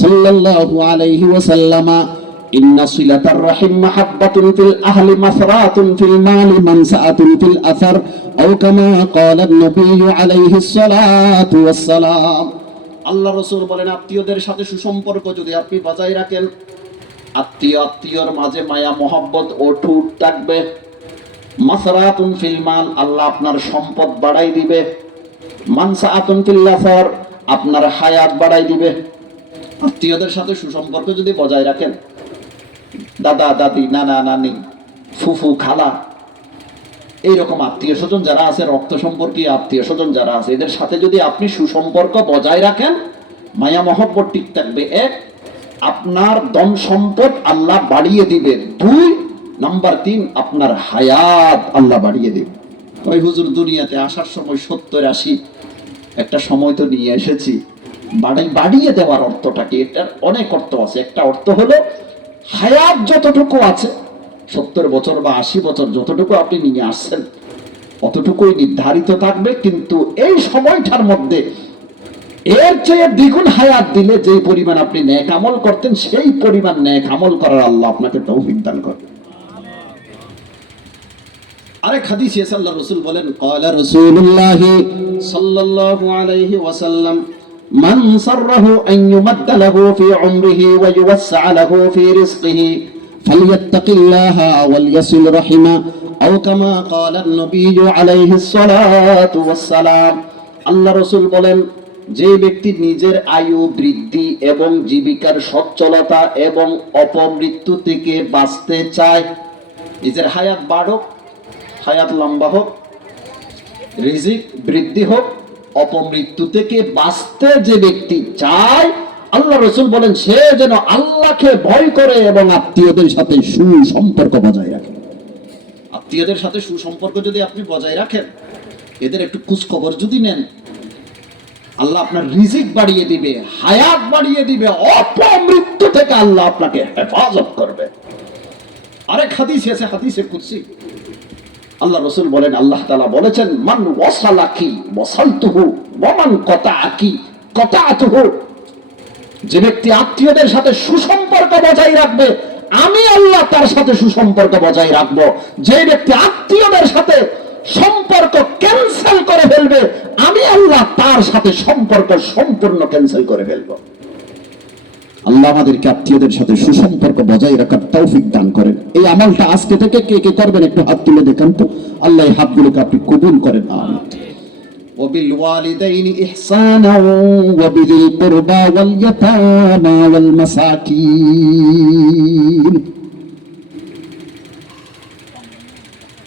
সাল্লাল্লাহু আলাইহি ওয়াসাল্লাম ইন্না সিলাতার রাহিম মাহাব্বাতুন ফিল আহলি মাসরাতুন ফিল মালি মানসাআতুন ফিল আসার আও কামা ক্বালা নবী আলাইহিস সালাতু ওয়াস সালাম। আল্লাহ রাসূল বলেন আত্মীয়দের সাথে সুসম্পর্ক যদি আপনি বজায় রাখেন, আত্মীয়র মাঝে মায়া মহব্বত অটুট থাকবে। মাসরাতুন ফিল মাল, আল্লাহ আপনার সম্পদ বাড়াই দিবে। মানসাআতুন ফিল আসার, আপনার হায়াত বাড়াই দিবে। আত্মীয়দের সাথে সুসম্পর্ক যদি বজায় রাখেন, দাদা দাদি, নানা নানি, ফুফু খালা, এইরকম আত্মীয় স্বজন যারা আছে, রক্ত সম্পর্কীয় আত্মীয় স্বজন যারা আছে, এদের সাথে যদি আপনি সুসম্পর্ক বজায় রাখেন, মায়া মহব্বত ঠিক থাকবে। এক, আপনার ধন সম্পদ আল্লাহ বাড়িয়ে দিবে। দুই নাম্বার, তিন, আপনার হায়াত আল্লাহ বাড়িয়ে দিবে। ওই হুজুর দুনিয়াতে আসার সময় 70-80 একটা সময় তো নিয়ে এসেছি, বাড়িয়ে দেওয়ার অর্থটা কি? এটার অনেক অর্থ আছে। একটা অর্থ হলো হায়াত যতটুকু আছে, 70 বছর বা 80 বছর যতটুকু আপনি নিয়ে আসছেন অতটুকুই নির্ধারিত থাকবে, কিন্তু এই সময়টার মধ্যে এর চেয়ে দ্বিগুণ হায়াত দিলে যে পরিমাণ আপনি নেক আমল করতেন, সেই পরিমাণ নেক আমল করার আল্লাহ আপনাকে তৌফিক দান করবে। আরেক হাদিসে আল্লাহর রাসূল বলেন ক্বালা রাসূলুল্লাহ সাল্লাল্লাহু আলাইহি ওয়াসাল্লাম মান সাররাহু আন ইউমাদ্দা লাহু ফি উমরিহি ওয়া ইউওয়াসসা লাহু ফি রিজকিহি ফালইয়াত্তাকিল্লাহা ওয়াল ইয়াসিল রাহিমা আও কামা ক্বালা নবী আলাইহিস সালাতু ওয়াস সালাম। আল্লাহ রাসূল বলেন যে ব্যক্তি নিজের আয়ু বৃদ্ধি এবং জীবিকার সচ্ছলতা এবং অপমৃত্যু থেকে বাঁচতে চায়, নিজের হায়াত বাড়ুক, হায়াত লম্বা হোক, রিজিক বৃদ্ধি হোক, অপমৃত্যু থেকে বাঁচতে যে ব্যক্তি চায়, আল্লাহ রাসূল বলেন সে যেন আল্লাহকে ভয় করে এবং আত্মীয়দের সাথে সুসম্পর্ক বজায় রাখে। আত্মীয়দের সাথে সুসম্পর্ক যদি আপনি বজায় রাখেন, এদের একটু খোঁজ খবর যদি নেন, আল্লাহ আপনার রিজিক বাড়িয়ে দিবে, হায়াত বাড়িয়ে দিবে, অপমৃত্যু থেকে আল্লাহ আপনাকে হেফাজত করবে। আরেক হাদিস আছে, হাদিসে কুদসি, আল্লাহ রাসূল বলেন, আল্লাহ তাআলা বলেছেন, মান ওয়াসালাকি ওয়াসালতুহু ওয়া মান কাতাআকি কাতাআতুহু। যে ব্যক্তি আত্মীয়দের সাথে সুসম্পর্ক বজায় রাখবে, আমি আল্লাহ তার সাথে সুসম্পর্ক বজায় রাখবো। যে ব্যক্তি আত্মীয়দের সাথে সম্পর্ক ক্যান্সেল করে ফেলবে, আমি আল্লাহ তার সাথে সম্পর্ক সম্পূর্ণ ক্যান্সেল করে ফেলবো। আল্লাহ আমাদেরকে আত্মীয়দের সাথে সুসম্পর্ক বজায় রাখার তৌফিক দান করেন। এই আমলটা আজকে থেকে কে কে করবেন একটু হাত তুলে দেখান তো। আল্লাহ এই হাতগুলোকে আপনি কবুল করেন। আমিন। وبالوالدين إحسانا وبذي القربى واليتامى والمساكين।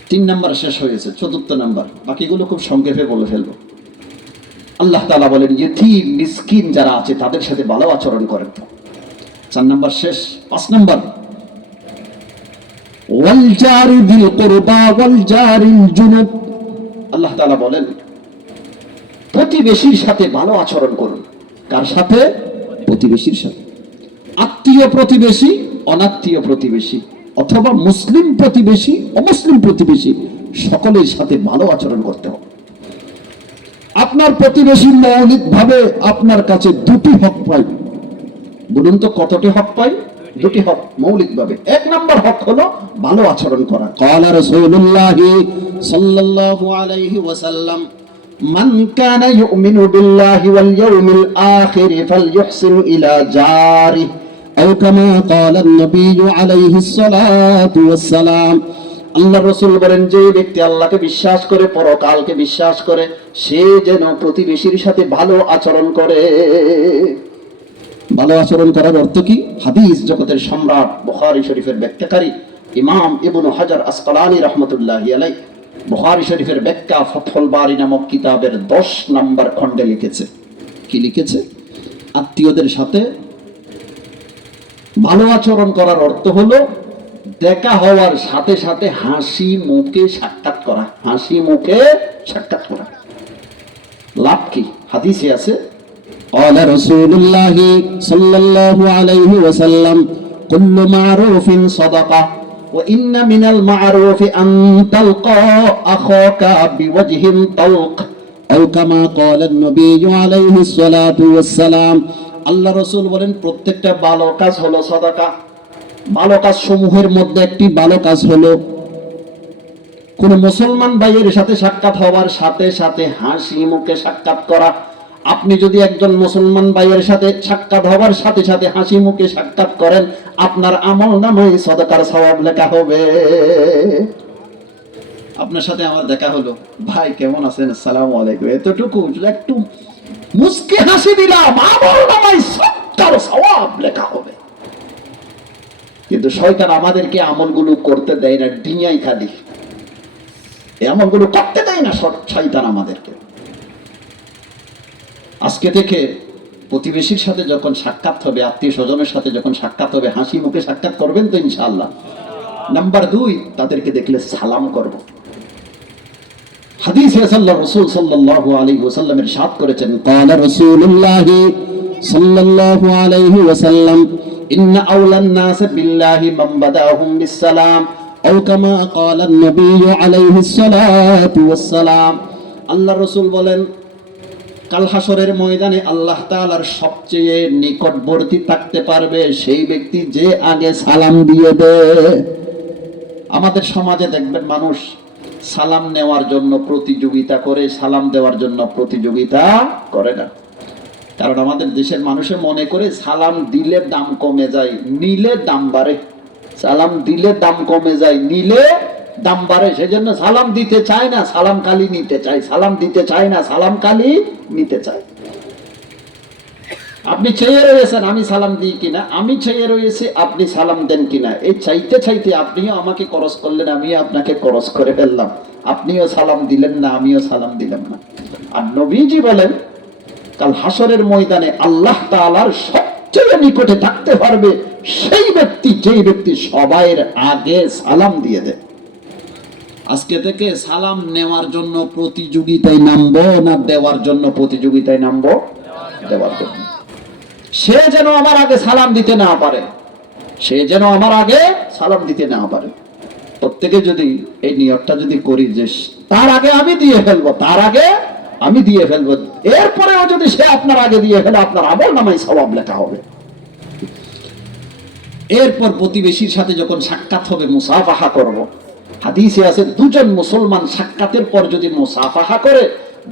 3 নাম্বার শেষ হয়েছে, 4th নাম্বার, বাকিগুলো খুব সংক্ষেপে বলে ফেলবো। আল্লাহ তাআলা বলেন ইতিম মিসকিন যারা আছে তাদের সাথে ভালো আচরণ করেন। 4 নাম্বার শেষ। 5 নাম্বার, ওয়াল জারি বিল কুরবা ওয়াল জারিল জুনুব। আল্লাহ তাআলা বলেন প্রতিবেশীর সাথে ভালো আচরণ করুন। কার সাথে? প্রতিবেশীর সাথে। আত্মীয় প্রতিবেশী, অনাত্মীয় প্রতিবেশী, অথবা মুসলিম প্রতিবেশী, অমুসলিম প্রতিবেশী, সকলের সাথে ভালো আচরণ করতে হবে। আপনার প্রতিবেশী মৌলিকভাবে আপনার কাছে 2টি হক পায়। বলুন তো কতটি হক পায়? 2টি হক মৌলিকভাবে। 1 নম্বর হক হলো ভালো আচরণ করা। ক্বালা রাসূলুল্লাহ সাল্লাল্লাহু আলাইহি ওয়াসাল্লাম, মান কানা ইউমিনু বিল্লাহি ওয়াল ইয়াউমিল আখির ফালইহসিন ইলা জারিহি আও কামা ক্বালা an-নবী আলাইহিস সালাতু ওয়াস সালাম। আল্লাহ রাসূল বলেন যে ব্যক্তি আল্লাহকে বিশ্বাস করে, পরকালকে বিশ্বাস করে, সে যেন প্রতিবেশীর সাথে ভালো আচরণ করে। ভালো আচরণ করার অর্থ কি? হাদিস জগতের সম্রাট বুখারী শরীফের ব্যাখ্যাকারী ইমাম ইবনে হাজার আসকালানী রাহমাতুল্লাহি আলাইহি বুখারী শরীফের ব্যাখ্যা ফাতহুল বারী নামক কিতাবের 10 নম্বর খণ্ডে লিখেছে। কি লিখেছে? আত্মীয়দের সাথে ভালো আচরণ করার অর্থ হলো দেখা হওয়ার সাথে সাথে হাসি মুখে সাক্ষাৎ করা। হাসি মুখে সাক্ষাৎ করা। লাভ কি? হাদিসে আছে, قال رسول الله صلى الله عليه وسلم كل معروف صدقة وإن من المعروف أن تلقى أخاك بوجه طلق أو كما قال النبي عليه الصلاة والسلام। আল্লাহ রাসূল বলেন প্রত্যেকটা ভালো কাজ হলো সাদাকা। ভালো কাজ সমূহের মধ্যে একটি ভালো কাজ হলো কোন মুসলমান ভাইয়ের সাথে সাক্ষাৎ হওয়ার সাথে সাথে হাসি মুখে সাক্ষাৎ করা। আপনি যদি একজন মুসলমান ভাইয়ের সাথে সাক্ষাৎ হওয়ার সাথে সাথে হাসি মুখে সাক্ষাৎ করেন, আপনার আমলনামায় সাদাকার সওয়াব লেখা হবে। আপনার সাথে আমার দেখা হলো, ভাই কেমন আছেন, আসসালামু আলাইকুম, এতটুকু একটু মুস্কি হাসি দিলাম, আমলনামায় সাদাকার সওয়াব লেখা হবে। কিন্তু শয়তান আমাদেরকে আমলগুলো করতে দেয় না, ডিঙাই খালি এই আমলগুলো করতে দেয় না শয়তান আমাদেরকে। আজকে থেকে প্রতিবেশীর সাথে যখন সাক্ষাৎ হবে, আত্মীয় স্বজনের সাথে যখন সাক্ষাৎ হবে, হাসি মুখে সাক্ষাৎ করবেন তো ইনশাআল্লাহ। নাম্বার 2, তাদেরকে দেখলে সালাম করব। হাদিসে আল্লাহ রাসূল সাল্লাল্লাহু আলাইহি ওয়াসাল্লাম ইরশাদ করেছেন, ক্বালা রাসূলুল্লাহ সাল্লাল্লাহু আলাইহি ওয়াসাল্লাম, ইন্না আওলান নাস বিল্লাহি মান বাদাহুম বিসসালাম আও কামা ক্বালা an-নবী আলাইহিস সালাতু ওয়াস সালাম। আল্লাহ রাসূল বলেন কাল হাসরের ময়দানে আল্লাহ তাআলার সবচেয়ে নিকটবর্তী থাকতে পারবে সেই ব্যক্তি যে আগে সালাম দিয়ে দেয়। আমাদের সমাজে দেখবেন মানুষ সালাম নেওয়ার জন্য প্রতিযোগিতা করে, সালাম দেওয়ার জন্য প্রতিযোগিতা করে না। কারণ আমাদের দেশের মানুষে মনে করে সালাম দিলে দাম কমে যায়, নিলে দাম বাড়ে। সালাম দিলে দাম কমে যায়, নিলে দাম বাড়ে। সেজন্য সালাম দিতে চায় না, সালাম কালি নিতে চায়। সালাম দিতে চায় না, সালাম কালি নিতে চায়। আপনি চেয়ে রয়েছেন আমি সালাম দিই কিনা, আমি চেয়ে রয়েছি আপনি সালাম দেন কিনা। এই চাইতে চাইতে আপনিও আমাকে করস করলেন, আমিও আপনাকে করস করে ফেললাম। আপনিও সালাম দিলেন না, আমিও সালাম দিলাম না। আর নবীজি বলেন কাল হাসরের ময়দানে আল্লাহ তাআলার সবচেয়ে নিকটে থাকতে পারবে সেই ব্যক্তি, যেই ব্যক্তি সবাইয়ের আগে সালাম দিয়ে দেয়। আজকে থেকে সালাম নেওয়ার জন্য প্রতিযোগিতায় নামবো না দেওয়ার জন্য প্রতিযোগিতায় নামবো? দেওয়ার জন্য। সে যেন আমার আগে সালাম দিতে না পারে, সে যেন আমার আগে সালাম দিতে না পারে। প্রত্যেকে যদি এই নিয়তটা যদি করি যে তার আগে আমি দিয়ে ফেলবো, তার আগে আমি দিয়ে ফেলবো, এরপরেও যদি সে আপনার আগে দিয়ে ফেলে আপনার আমল নামায় সওয়াব লেখা হবে। এরপর প্রতিবেশীর সাথে যখন সাক্ষাৎ হবে মুসাফাহা করব। হাদিসে আছে দুজন মুসলমান সাক্ষাতের পর যদি মুসাফাহা করে,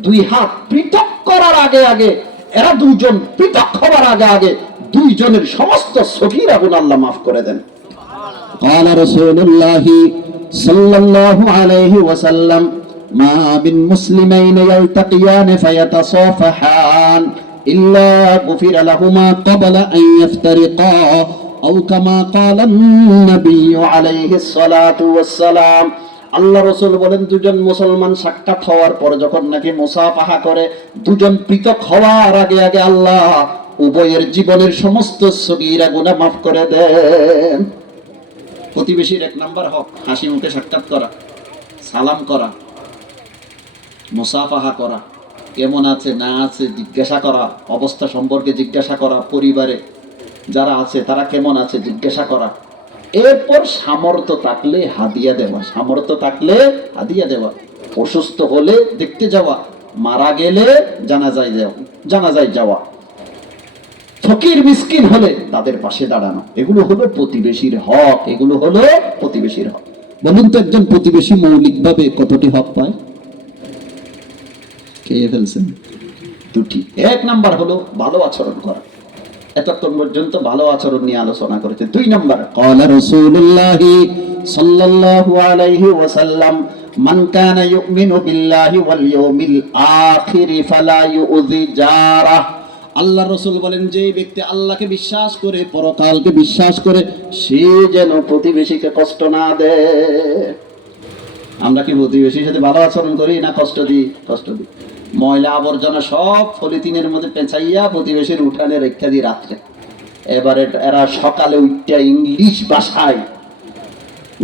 দুই হাত পৃথক করার আগে আগে, এরা দুইজন পৃথক হওয়ার আগে আগে দুইজনের সমস্ত সগীরা গুনাহ আল্লাহ মাফ করে দেন। قال رسول الله صلى الله عليه وسلم ما من مسلمين يلتقيان فيتصافحان إلا غفر لهما قبل أن يفترقا أو كما قال النبي عليه الصلاة والسلام। আল্লাহ রাসূল বলেন দুজন মুসলমান সাক্ষাৎ হওয়ার পর যখন নাকি মুসাফাহা করে, দুজন পৃথক হওয়ার আগে আগে আল্লাহ উভয়ের জীবনের সমস্ত সগীরা গুনাহ মাফ করে দেন। প্রতিবেশীর এক নাম্বার হক হাসি মুখে সাক্ষাৎ করা, সালাম করা, মুসাফাহা করা, কেমন আছে না আছে জিজ্ঞাসা করা, অবস্থা সম্পর্কে জিজ্ঞাসা করা, পরিবারে যারা আছে তারা কেমন আছে জিজ্ঞাসা করা। এরপর সামর্থ্য থাকলে হাদিয়া দেওয়া, সামর্থ্য থাকলে হাদিয়া দেওয়া, অসুস্থ হলে দেখতে যাওয়া, মারা গেলে জানাজায় যাওয়া, ফকির মিসকিন হলে তাদের পাশে দাঁড়ানো। এগুলো হলো প্রতিবেশীর হক, এগুলো হলো প্রতিবেশীর হক। বলুন তো একজন প্রতিবেশী মৌলিকভাবে কতটি হক পায়? খেয়ে ফেলছেন দুটি। এক নাম্বার হলো ভালো আচরণ করা, এতক্ষণ পর্যন্ত ভালো আচরণ নিয়ে আলোচনা করেছে। দুই নাম্বার ক্বালা রাসূলুল্লাহি সাল্লাল্লাহু আলাইহি ওয়াসাল্লাম মান কানা ইউমিনু বিল্লাহি ওয়াল ইয়াউমিল আখির ফালা ইউযি জারাহ। আল্লাহ রাসূল বলেন যে ব্যক্তি আল্লাহকে বিশ্বাস করে, পরকালকে বিশ্বাস করে, সে যেন প্রতিবেশীকে কষ্ট না দেয়। আমরা কি প্রতিবেশীর সাথে ভালো আচরণ করি না কষ্ট দিই? কষ্ট দিই। ময়লা আবর্জনা সব পলিথিনের মধ্যে পেঁচাইয়া প্রতিবেশীর উঠানে রেখে দিই রাত্রে। এবারে এরা সকালে উঠতে ইংলিশ ভাষায়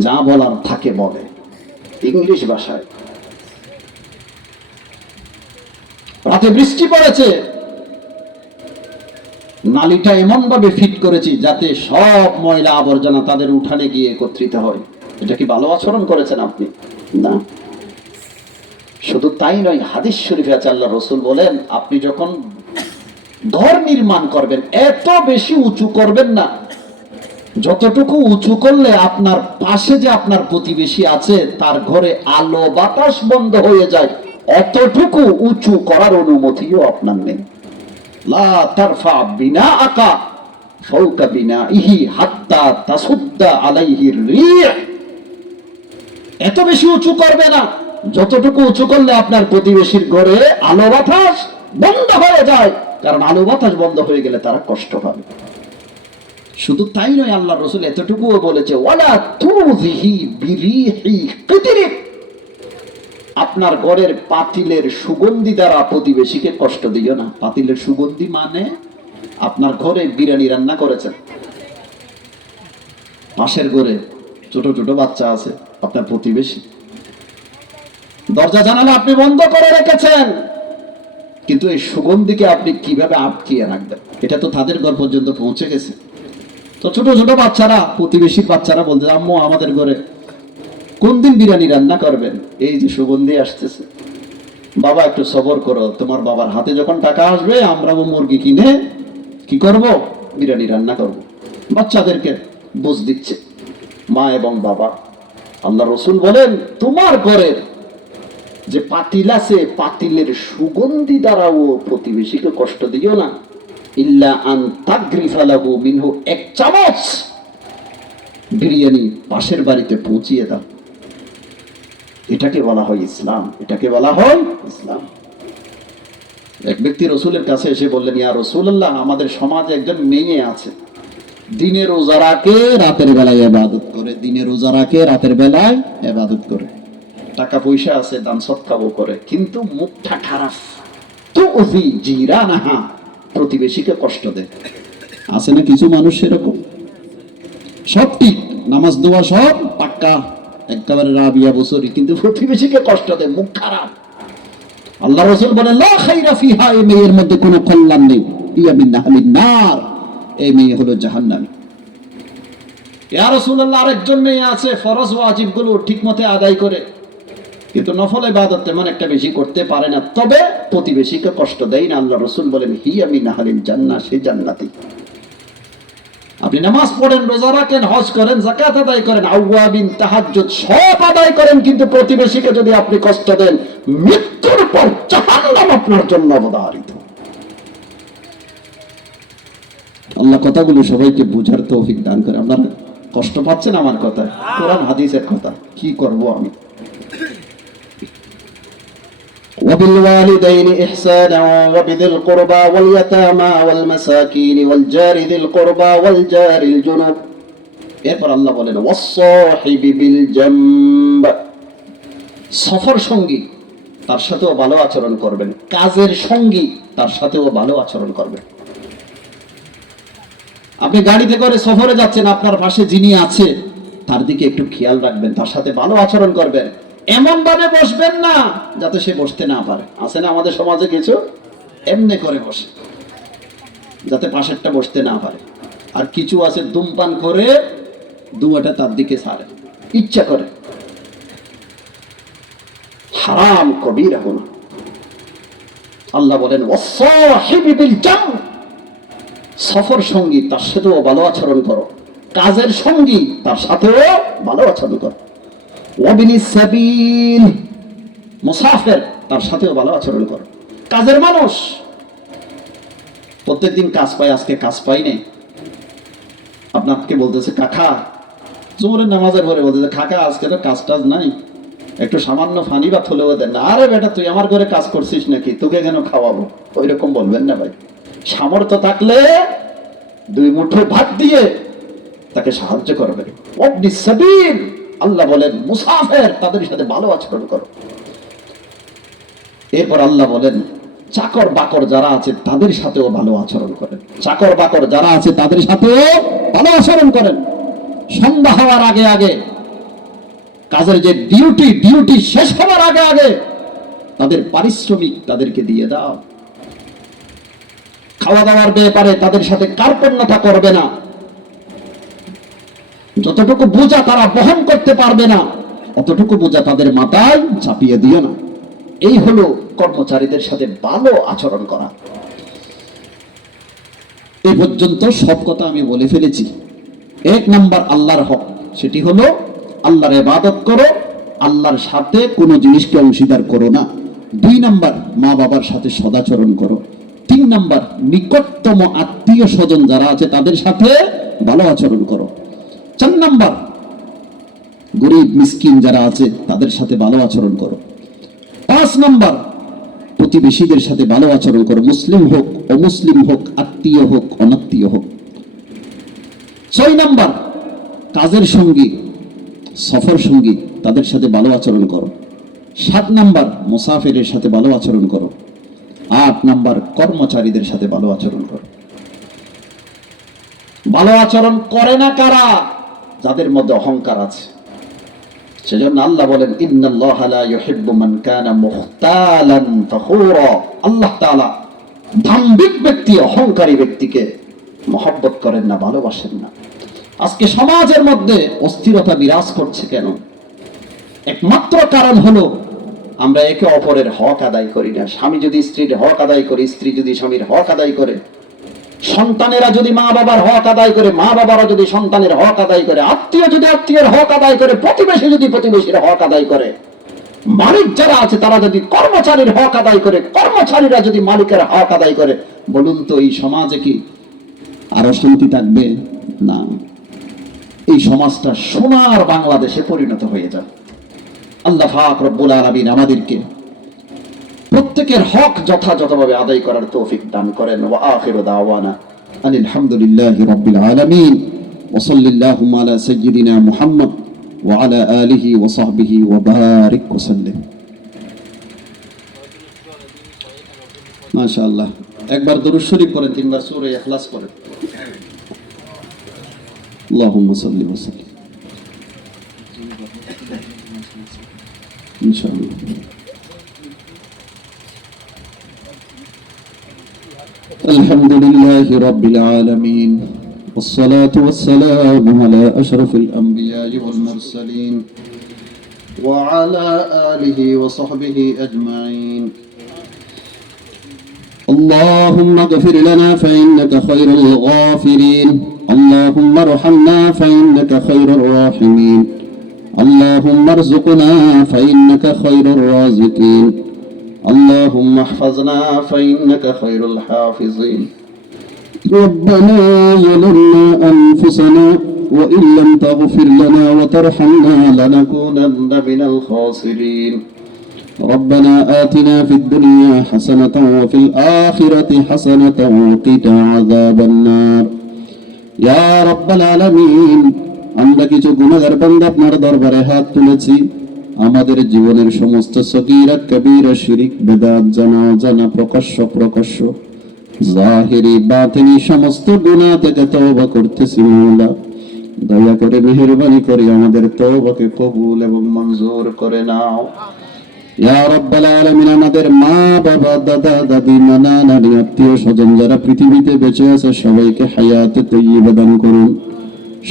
যা বলার থাকে বলে, ইংলিশ ভাষায়। রাতে বৃষ্টি পড়েছে, নালীটা এমন ভাবে ফিট করেছি যাতে সব ময়লা আবর্জনা তাদের উঠানে গিয়ে একত্রিত হয়। এটা কি ভালো আচরণ করেছেন আপনি? না। শুধু তাই নয়, হাদিস শরীফে আছে আল্লাহ রাসূল বলেন আপনি যখন ঘর নির্মাণ করবেন এত বেশি উঁচু করবেন না, যতটুকু উঁচু করলে আপনার পাশে যে আপনার প্রতিবেশী আছে তার ঘরে আলো বাতাস বন্ধ হয়ে যায়, এতটুকু উঁচু করার অনুমতিও আপনার নেই। লা তারফা বিনাআকা ফাওকা বিনাইহি হাত্তা তাসুদ্দা আলাইহি রিহ। এত বেশি উঁচু করবে না, যতটুকু উঁচু করলে আপনার প্রতিবেশীর ঘরে আলো বাতাস বন্ধ হয়ে যায়, কারণ আলো বাতাস বন্ধ হয়ে গেলে তারা কষ্ট পাবে। শুধু তাই নয়, আল্লাহ রাসূল এতটুকুও বলেছে ওয়ালা তুযিহি বিরিহি কিতরিক। আপনার ঘরের পাতিলের সুগন্ধি দ্বারা প্রতিবেশীকে কষ্ট দিও না। পাতিলের সুগন্ধি মানে আপনার ঘরে বিরিয়ানি রান্না করেছেন, পাশের ঘরে ছোট ছোট বাচ্চা আছে, আপনার প্রতিবেশী, দরজা জানালা আপনি বন্ধ করে রেখেছেন, কিন্তু এই সুগন্ধিকে আপনি কিভাবে আটকিয়ে রাখবেন? এটা তো তাদের ঘর পর্যন্ত পৌঁছে গেছে। তো ছোট ছোট বাচ্চারা, প্রতিবেশীর বাচ্চারা বলতে আম্মু আমাদের ঘরে কোন দিন বিরিয়ানি রান্না করবেন? এই যে সুগন্ধি আসতেছে। বাবা একটু সবর করো, তোমার বাবার হাতে যখন টাকা আসবে আমরাও মুরগি কিনে কি করব? বিরিয়ানি রান্না করব। বাচ্চাদেরকে বুঝ দিচ্ছে মা এবং বাবা। আল্লাহ রাসূল বলেন তোমার ঘরের যে পাতিল আছে, পাতিলের সুগন্ধি দ্বারাও প্রতিবেশীকে কষ্ট দিও না। ইল্লা আন তাগরিফা লাহু মিনহু, এক চামচ বিরিয়ানি পাশের বাড়িতে পৌঁছিয়ে দাও। এটাকে বলা হয় ইসলাম, এটাকে বলা হয় ইসলাম। এক ব্যক্তি রসুলের কাছে এসে বললেন, ইয়া রাসূলুল্লাহ, আমাদের সমাজে একজন মেয়ে আছে, দিনে রোজা রাখে, রাতের বেলায় ইবাদত করে, দিনে রোজা রাখে, রাতের বেলায় ইবাদত করে, টাকা পয়সা আছে, দান সৎকাও করে, কিন্তু মুখটা খারাপ, তুযি জিরানাহা, প্রতিবেশীকে কষ্ট দেয়। আছে না কিছু মানুষ এরকম? সব ঠিক, নামাজ দোয়া সব পাক্কা, একেবারে রাবিয়া বছরই, কিন্তু প্রতিবেশীকে কষ্ট দেয়, মুখ খারাপ। আল্লাহ রাসূল বলেন, লা খাইরা ফিহা, এই মেয়ের মধ্যে কোনো কল্যাণ নেই, ইয়া মিন আহলিন নার, এই মেয়ে হলো জাহান্নামী। ইয়া রাসূলুল্লাহ, আরেকজন মেয়ে আছে, ফরজ ওয়াজিব গুলো ঠিকমতো আদায় করে, কিন্তু নফল ইবাদত তেমন একটা বেশি করতে পারে না, তবে প্রতিবেশীকে কষ্ট দেয় না। আল্লাহ রাসূল বলেন, হিয়া মিন আহলিল জান্নাহ, সে জান্নাতি। আপনি নামাজ পড়েন, রোজা রাখেন, হজ করেন, যাকাত আদায় করেন, আওয়াবিন, তাহাজ্জুদ সব আদায় করেন, কিন্তু প্রতিবেশীকে যদি আপনি কষ্ট দেন, মৃত্যুর পর জাহান্নাম আপনার জন্য অবধারিত। আল্লাহ কথাগুলো সবাইকে বুঝার তৌফিক দান করে। আপনারা কষ্ট পাচ্ছেন আমার কথা, কোরআন হাদিসের কথা, কি করব আমি? وبالوالدين إحسانا وبذي القربى واليتامى والمساكين والجار ذي القربى والجار الجنب। এরপর আল্লাহ বলেন, ওয়াসসাহিবি বিল জামব, সফর সঙ্গী তার সাথেও ভালো আচরণ করবেন, কাজের সঙ্গী তার সাথেও ভালো আচরণ করবেন। আপনি গাড়িতে করে সফরে যাচ্ছেন, আপনার পাশে যিনি আছে তার দিকে একটু খেয়াল রাখবেন, তার সাথে ভালো আচরণ করবেন। এমন ভাবে বসবেন না যাতে সে বসতে না পারে। আছে না আমাদের সমাজে কিছু এমনি করে বসে যাতে পাশেরটা বসতে না পারে, আর কিছু আছে ধূমপান করে দুয়াটা তার দিকে ছাড়ে ইচ্ছা করে, হারাম কবিরা গুনাহ। আল্লাহ বলেন, ওয়াসসাহিবি বিল জামব, সফর সঙ্গী তার সাথেও ভালো আচরণ করো, কাজের সঙ্গী তার সাথেও ভালো আচরণ করো। ওয়াবিনিস সাবিল, মুসাফির তার সাথেও ভালো আচরণ করো। কাজের মানুষ প্রত্যেকদিন কাজ পায়, আজকে কাজ পাই নাই, আপনাকে বলতেছে কাকা, জোহরের নামাজের পরে বলতেছে কাকা আজকে তো কাজ টাজ নাই, একটু সামান্য ফানি বা থলেও দেন না। আরে বেটা, তুই আমার ঘরে কাজ করছিস নাকি, তোকে কেন খাওয়াবো? ওই রকম বলবেন না ভাই। সামর্থ্য থাকলে দুই মুঠো ভাত দিয়ে তাকে সাহায্য করবে। ওয়াবিনিস সাবিল, আল্লাহ বলেন মুসাফির তাদের সাথে ভালো আচরণ করো। এরপর আল্লাহ বলেন, চাকর বাকর যারা আছে তাদের সাথেও ভালো আচরণ করেন, চাকর বাকর যারা আছে তাদের সাথেও ভালো আচরণ করেন। সন্ধ্যা হওয়ার আগে আগে, কাজের যে ডিউটি শেষ হওয়ার আগে আগে তাদের পারিশ্রমিক তাদেরকে দিয়ে দাও। খাওয়া দাওয়ার ব্যাপারে তাদের সাথে কার্পণ্যতা করবে না, যতটুকু বোঝা তারা বহন করতে পারবে না অতটুকু বোঝা তাদের মাথায় চাপিয়ে দিও না। এই হলো কর্মচারীদের সাথে ভালো আচরণ করা। এই পর্যন্ত সব কথা আমি বলে ফেলেছি। এক নাম্বার আল্লাহর হক, সেটি হলো আল্লাহর ইবাদত করো, আল্লাহর সাথে কোনো জিনিসকে অংশীদার করো না। 2 নাম্বার মা বাবার সাথে সদাচরণ করো। 3 নাম্বার নিকটতম আত্মীয় স্বজন যারা আছে তাদের সাথে ভালো আচরণ করো। 4 নাম্বার গরিব মিসকিন যারা আছে তাদের সাথে ভালো আচরণ করো। 5 নাম্বার প্রতিবেশীদের সাথে ভালো আচরণ করো, মুসলিম হোক অমুসলিম হোক, আত্মীয় হোক অনাত্মীয় হোক। 6 নাম্বার কাজের সঙ্গী সফর সঙ্গী তাদের সাথে ভালো আচরণ করো। 7 নাম্বার মুসাফিরের সাথে ভালো আচরণ করো। 8 নাম্বার কর্মচারীদের সাথে ভালো আচরণ করো। ভালো আচরণ করে না কারা? যাদের মধ্যে অহংকার আছে। সেজন্য আল্লাহ বলেন, ইন্নাল্লাহা লা ইউহিব্বু মান কানা মুখতালান ফখুরা, আল্লাহ তাআলা দাম্ভিক ব্যক্তি, অহংকারী ব্যক্তিকে মহব্বত করেন না, ভালোবাসেন না। আজকে সমাজের মধ্যে অস্থিরতা বিরাজ করছে কেন? একমাত্র কারণ হলো আমরা একে অপরের হক আদায় করি না। স্বামী যদি স্ত্রীর হক আদায় করে, স্ত্রী যদি স্বামীর হক আদায় করে, সন্তানেরা যদি মা বাবার হক আদায় করে, মা বাবারা যদি সন্তানের হক আদায় করে, আত্মীয় যদি আত্মীয়ের হক আদায় করে, প্রতিবেশী যদি প্রতিবেশীর হক আদায় করে, মালিক যারা আছে তারা যদি কর্মচারীর হক আদায় করে, কর্মচারীরা যদি মালিকের হক আদায় করে, বলুন তো এই সমাজে কি আরো শান্তি থাকবে? না, এই সমাজটা সোনার বাংলাদেশে পরিণত হয়ে যাবে। আল্লাহ পাক রব্বুল আলামিন আমাদেরকে প্রত্যেকের হক যথাযথভাবে আদায় করার তৌফিক দান করেন। ওয়া আখিরু দাওয়ানা আনিল হামদুলিল্লাহি রাব্বিল আলামিন ওয়া সাল্লাল্লাহু আলা সাইয়্যিদিনা মুহাম্মদ ওয়া আলা আলিহি ওয়া সাহবিহি ওয়া বারিক ওয়া সাল্লাম। মাশাআল্লাহ, একবার দরুদ শরীফ পড়েন, তিনবার সূরা ইখলাস পড়েন। আল্লাহুম্মা সাল্লি ওয়া সাল্লিম। ইনশাআল্লাহ। الحمد لله رب العالمين والصلاة والسلام على أشرف الأنبياء والمرسلين وعلى آله وصحبه أجمعين. اللهم اغفر لنا فإنك خير الغافرين، اللهم ارحمنا فإنك خير الراحمين، اللهم ارزقنا فإنك خير الرازقين، اللهم احفظنا فإنك خير الحافظين. ربنا ظلمنا أنفسنا وإن لم تغفر لنا وترحمنا لنكونن من الخاسرين. ربنا آتنا في الدنيا حسنة وفي الآخرة حسنة وقنا عذاب النار. يا رب العالمين, আমরা কিছু গুনাহগার বান্দা আপনার দরবারে হাত তুলেছি। আমাদের জীবনের সমস্ত সগীরা কবীরা শিরক বিদআত জানা অজানা প্রকাশ্য প্রকাশ্য জাহিরি বাতিনি সমস্ত গুনাহ থেকে তওবা করতেছি। মাওলা, দয়া করে মেহেরবানি করে আমাদের তওবাকে কবুল এবং মঞ্জুর করে নাও। ইয়া রাব্বাল আলামিন, আমাদের মা বাবা দাদা দাদি নানা নানি আত্মীয় স্বজন যারা পৃথিবীতে বেঁচে আছে সবাইকে হায়াতে তাইয়্যিবা দান করুন।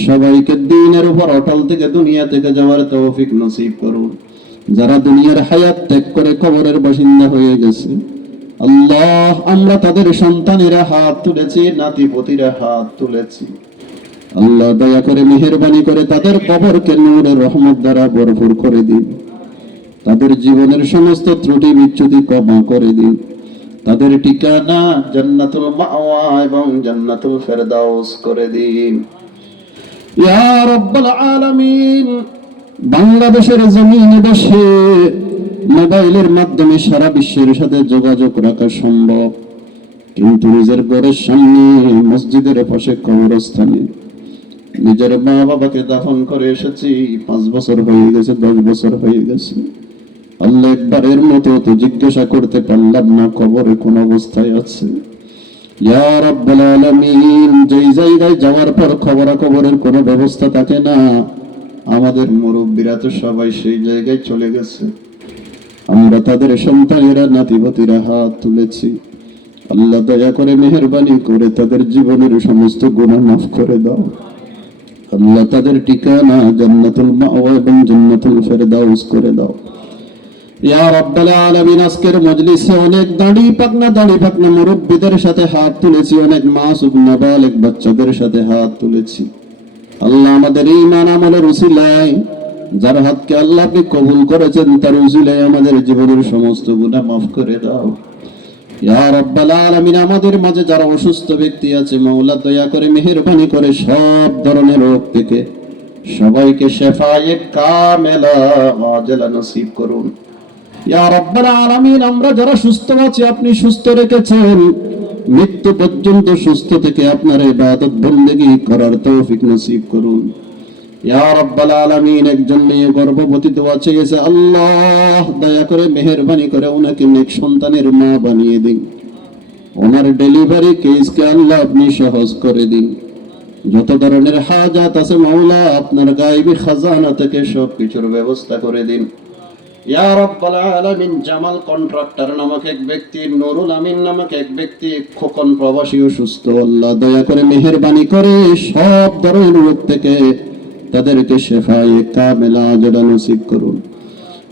সবাইকে দ্বীনের উপর অটল থেকে দুনিয়া থেকে যাওয়ার তৌফিক নসিব করুন। যারা দুনিয়ার হায়াত ত্যাগ করে কবরের বাসিন্দা হয়ে গেছে, আল্লাহ আমরা তাদের সন্তানেরা হাত তুলেছি, নাতিপতিরা হাত তুলেছি। আল্লাহ দয়া করে মেহেরবানি করে তাদের কবরকে নূরের রহমত দ্বারা ভরপুর করে দিন। তাদের জীবনের সমস্ত ত্রুটি বিচ্যুতি ক্ষমা করে দিন। তাদের ঠিকানা জান্নাতুল মাওয়া এবং জান্নাতুল ফেরদাউস করে দিন। ইয়া রাব্বাল আলামিন, বাংলাদেশের জমিনে বসে মোবাইলের মাধ্যমে সারা বিশ্বের সাথে যোগাযোগ রাখা সম্ভব, কিন্তু নিজের ঘরের সামনে মসজিদের পাশে কবরস্থানে নিজের মা বাবাকে দাফন করে এসেছি। 5 বছর হয়ে গেছে, 10 বছর হয়ে গেছে। আল্লাহ, একবারের মতো তো জিজ্ঞাসা করতে পারলাম না কবরে কোন অবস্থায় আছে। ইয়া রাব্বাল আলামিন, যেই জায়গায় যাওয়ার পর খবরের কোনো ব্যবস্থা থাকে না, আমাদের মুরব্বীরা তো সবাই সেই জায়গায় চলে গেছে। আমরা তাদের সন্তানেরা নাতিপতিরা হাত তুলেছি। আল্লাহ দয়া করে মেহেরবানি করে তাদের জীবনের সমস্ত গুনাহ মাফ করে দাও। আল্লাহ তাদের ঠিকানা জান্নাতুল মাওয়া এবং জান্নাতুল ফেরদাউস করে দাও। ইয়া রাব্বাল আলামিন, আজকের মজলিসে অনেক দাড়ি পাকনা মুরব্বিদের সাথে হাত তুলেছি, অনেক মাসুম নাবালিগ বাচ্চাদের সাথে হাত তুলেছি। আল্লাহ, আমাদের ঈমান আমলের উসিলায় যার হাতকে আল্লাহ আপনি কবুল করেছেন, তার উসিলায় আমাদের জীবনের সমস্ত গুনাহ মাফ করে দাও। ইয়া রাব্বাল আলামিন, আমাদের মাঝে যারা অসুস্থ ব্যক্তি আছে, মাওলা দয়া করে মেহেরবানি করে সব ধরনের রোগ থেকে সবাইকে শিফায়ে কামেলা আজলা নসিব করুন। ইয়া রাব্বাল আলামিন, আমরা যারা সুস্থ আছি আপনি সুস্থ রেখেছেন, মৃত্যু পর্যন্ত সুস্থ থেকে আপনার ইবাদত বন্দেগী করার তৌফিক নসিব করুন। ইয়া রাব্বাল আলামিন, একজন মেয়ে গর্ভবতী দোয়া চেয়েছে, আল্লাহ দয়া করে মেহেরবানি করে ওনাকে নেক সন্তানের মা বানিয়ে দিন। ওনার ডেলিভারি কেসকে আল্লাহ আপনি সহজ করে দিন। যত ধরনের হাজাত আছে মাওলা, আপনার গায়বী খাজানা থেকে সব কিছুর ব্যবস্থা করে দিন। ইয়া রাব্বাল আলামিন, জামাল কন্ট্রাক্টর নামক এক ব্যক্তি, নুরুল আমিন নামক এক ব্যক্তি খোকন প্রবাসী অসুস্থ, আল্লাহ দয়া করে মেহেরবানি করে সব ধরনের রোগ থেকে তাদেরকে শিফায়ে কামেলা আজলা নসিব করুন।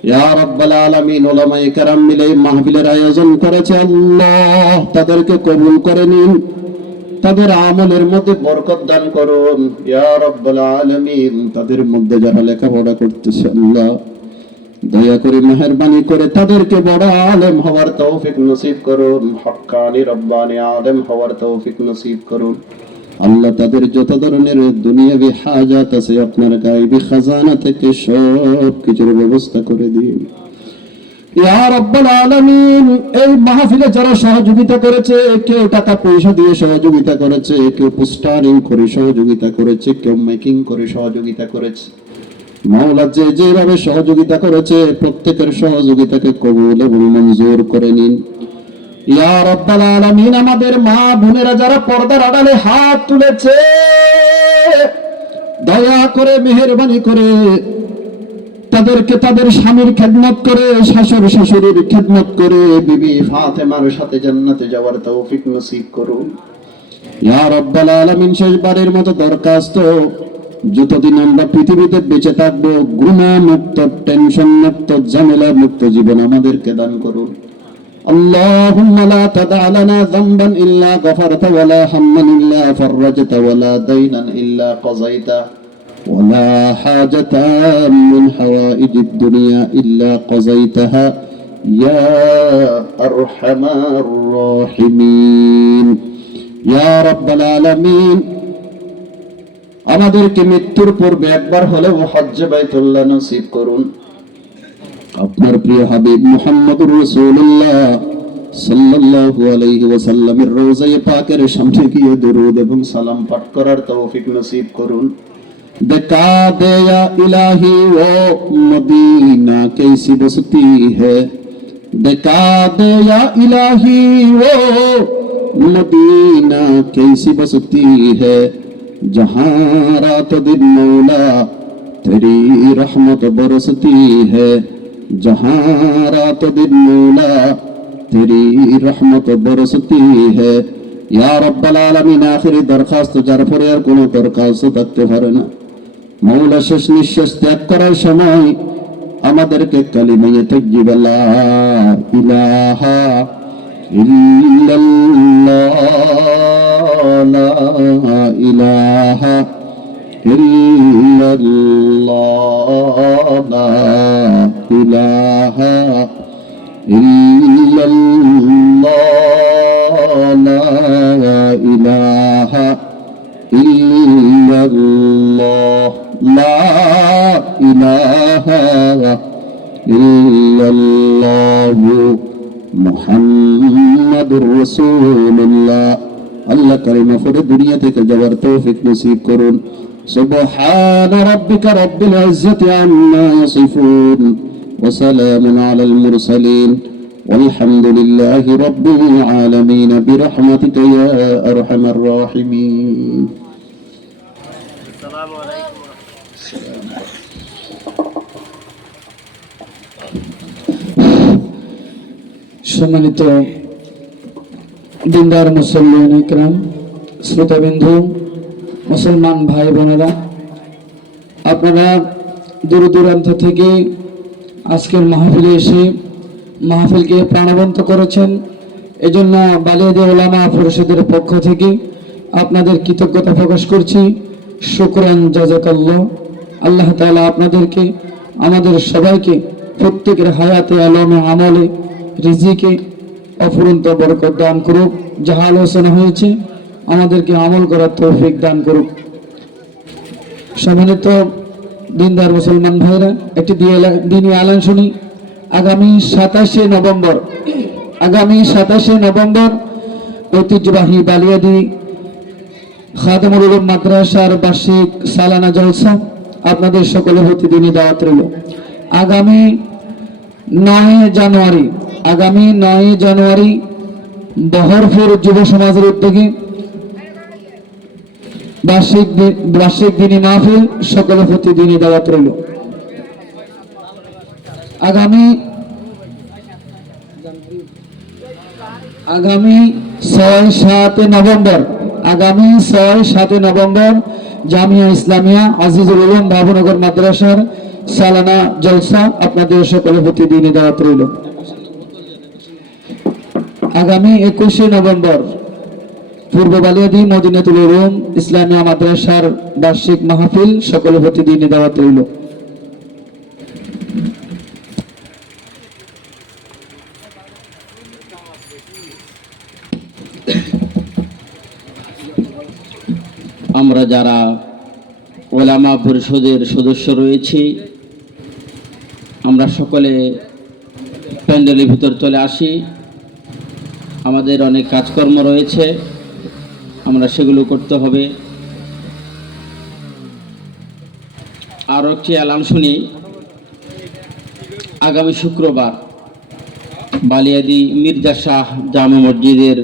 ইয়া রাব্বাল আলামিন, উলামায়ে কেরাম মিলে মাহফিলের আয়োজন করেছে, আল্লাহ তাদেরকে কবুল করে নিন, তাদের আমলের মধ্যে বরকত দান করুন। ইয়া রাব্বাল আলামিন, তাদের মধ্যে যারা লেখাপড়া করতেছে, আল্লাহ দয়া করে মেহেরবানি করে তাদেরকে বড় আলেম হওয়ার তৌফিক নসিব করুন, হক্কানি রব্বানি আলেম হওয়ার তৌফিক নসিব করুন। আল্লাহ তাদের যত ধরনের দুনিয়াবি হাজাত আছে আপনার গায়বী খাজানা থেকে সব কিছুর ব্যবস্থা করে দিন। ইয়া রাব্বাল আলামিন, এই মাহফিলে যারা সহযোগিতা করেছে, কেউ টাকা পয়সা দিয়ে সহযোগিতা করেছে, কেউ পোস্টারিং করে সহযোগিতা করেছে, কেউ মেকিং করে সহযোগিতা করেছে। মাওলা যে যেভাবে সহযোগিতা করেছে প্রত্যেকের সহযোগিতাকে কবুল এবং মঞ্জুর করে নিন। ইয়া রাব্বাল আলামিন, আমাদের মা বোনেরা যারা পর্দার আড়ালে হাত তুলেছে, দয়া করে মেহেরবানি করে তাদেরকে তাদের স্বামীর খেদমত করে, শাশুড়ি শাশুড়ির খেদমত করে বিবি ফাতেমার সাথে জান্নাতে যাওয়ার তৌফিক নসিব করুন। ইয়া রাব্বাল আলামিন, শেষবারের মতো দরখাস্ত, যতদিন আমরা পৃথিবীতে বেঁচে থাকবো গুনাহ মুক্ত, টেনশন মুক্ত, ঝামেলা মুক্ত জীবন আমাদেরকে দান করুন। আল্লাহুম্মা লা তাদা লানা যামবান ইল্লা গফারতা ওয়ালা হাম্মান ইল্লা ফাররাজতা ওয়ালা দাইনান ইল্লা কাযাইতা ওয়ালা হাজাতান মিন হাওয়াইজিদ দুনিয়া ইল্লা কাযাইতাহা ইয়া আরহামার রাহিমিন। ইয়া রাব্বাল আলামিন, আমাদেরকে মৃত্যুর পূর্বে একবার হলেও হজ্জে বাইতুল্লাহ নসিব করুন। আপনার প্রিয় হাবিব মুহাম্মদুর রাসূলুল্লাহ সাল্লাল্লাহু আলাইহি ওয়াসাল্লামের রওজায়ে পাকের সামনে গিয়ে দরুদ এবং সালাম পাঠ করার তৌফিক নসিব করুন। দেখা দে ইয়া ইলাহি ও মদিনা कैसी बसती है, দেখা দে ইয়া ইলাহি ও मदीना कैसी बसती है, जहाँ रात दिन मौला तेरी रहमत बरसती है, जहाँ रात दिन मौला तेरी रहमत बरसती है। या रब्बल आलमीन, आखिरी दरखास्त যার পরে আর কোনো দরখাস্ত থাকতে পারে না। মৌলা শেষ নিঃশ্বাস ত্যাগ করার সময় আমাদেরকে কালিমায়ে তাইয়্যিবা লা ইলাহা ইল্লাল্লাহ, লা ইলাহা ইল্লাল্লাহ, লা ইলাহা ইল্লাল্লাহ, লা ইলাহা ইল্লাল্লাহ, লা ইলাহা ইল্লাল্লাহ মুহাম্মাদুর রাসূলুল্লাহ। আল্লাহ কারিমা ফের দুনিয়া থেকে যাওয়ার তৌফিক নসিব করুন। সুবহান রাব্বিকা রাব্বিল ইজ্জাতি আম্মা ইয়াসিফুন ওয়া সালামুন আলাল মুরসালিন ওয়ালহামদুলিল্লাহি রাব্বিল আলামিন বিরহমাতিকা ইয়া আরহামার রাহিমিন। আসসালামু আলাইকুম। সম্মানিত দিনদার মুসল্লিয়ান ইকরাম, শ্রোতাবিন্দু, মুসলমান ভাই বোনেরা, আপনারা দূর দূরান্ত থেকে আজকের মাহফিলে এসে মাহফিলকে প্রাণবন্ত করেছেন। এজন্য বালিয়াদি উলামা পরিষদের পক্ষ থেকে আপনাদের কৃতজ্ঞতা প্রকাশ করছি। শুকরান জাযাকাল্লাহ। আল্লাহ তাআলা আপনাদেরকে, আমাদের সবাইকে প্রত্যেকের হায়াতে, আলমে, আমলে, রিজিকে অফুরন্ত বরকত দান করুক। যাহা আলোচনা হয়েছে আমাদেরকে আমল করার তৌফিক দান করুক। সম্মানিত দিনদার মুসলমান ভাইরা, একটি দিনী আলান শুনি। আগামী 27 নভেম্বর ঐতিহ্যবাহী বালিয়াদি খাদেমুল উলুম মাদ্রাসার বার্ষিক সালানা জলসা আপনাদের সকলের প্রতিদিনই দাওয়াত রইল। আগামী 9 জানুয়ারি বহরপুর যুব সমাজের উদ্যোগে বার্ষিক দিনী মাহফিল, সকলের প্রতিদিনই দাওয়াত রইল। আগামী 6-7 নভেম্বর জামিয়া ইসলামিয়া আজিজুল উলুম বাবুনগর মাদ্রাসার সালানা জলসা আপনাদের সকলের প্রতিদিনই দাওয়াত রইল। আগামী 21 নভেম্বর পূর্ব বালিয়াদি মদিনাতুল উলুম ইসলামিয়া মাদ্রাসার বার্ষিক মাহফিল, সকলের প্রতিদিনই দাওয়াত রইল। আমরা যারা ওলামা পরিষদের সদস্য রয়েছি, আমরা সকলে প্যান্ডেলের ভিতর চলে আসি। আমাদের অনেক কাজকর্ম রয়েছে, আমরা সেগুলো করতে হবে। আরও একটি অ্যালার্ম শুনি। আগামী শুক্রবার বালিয়াদি মির্জা শাহ জামে মসজিদের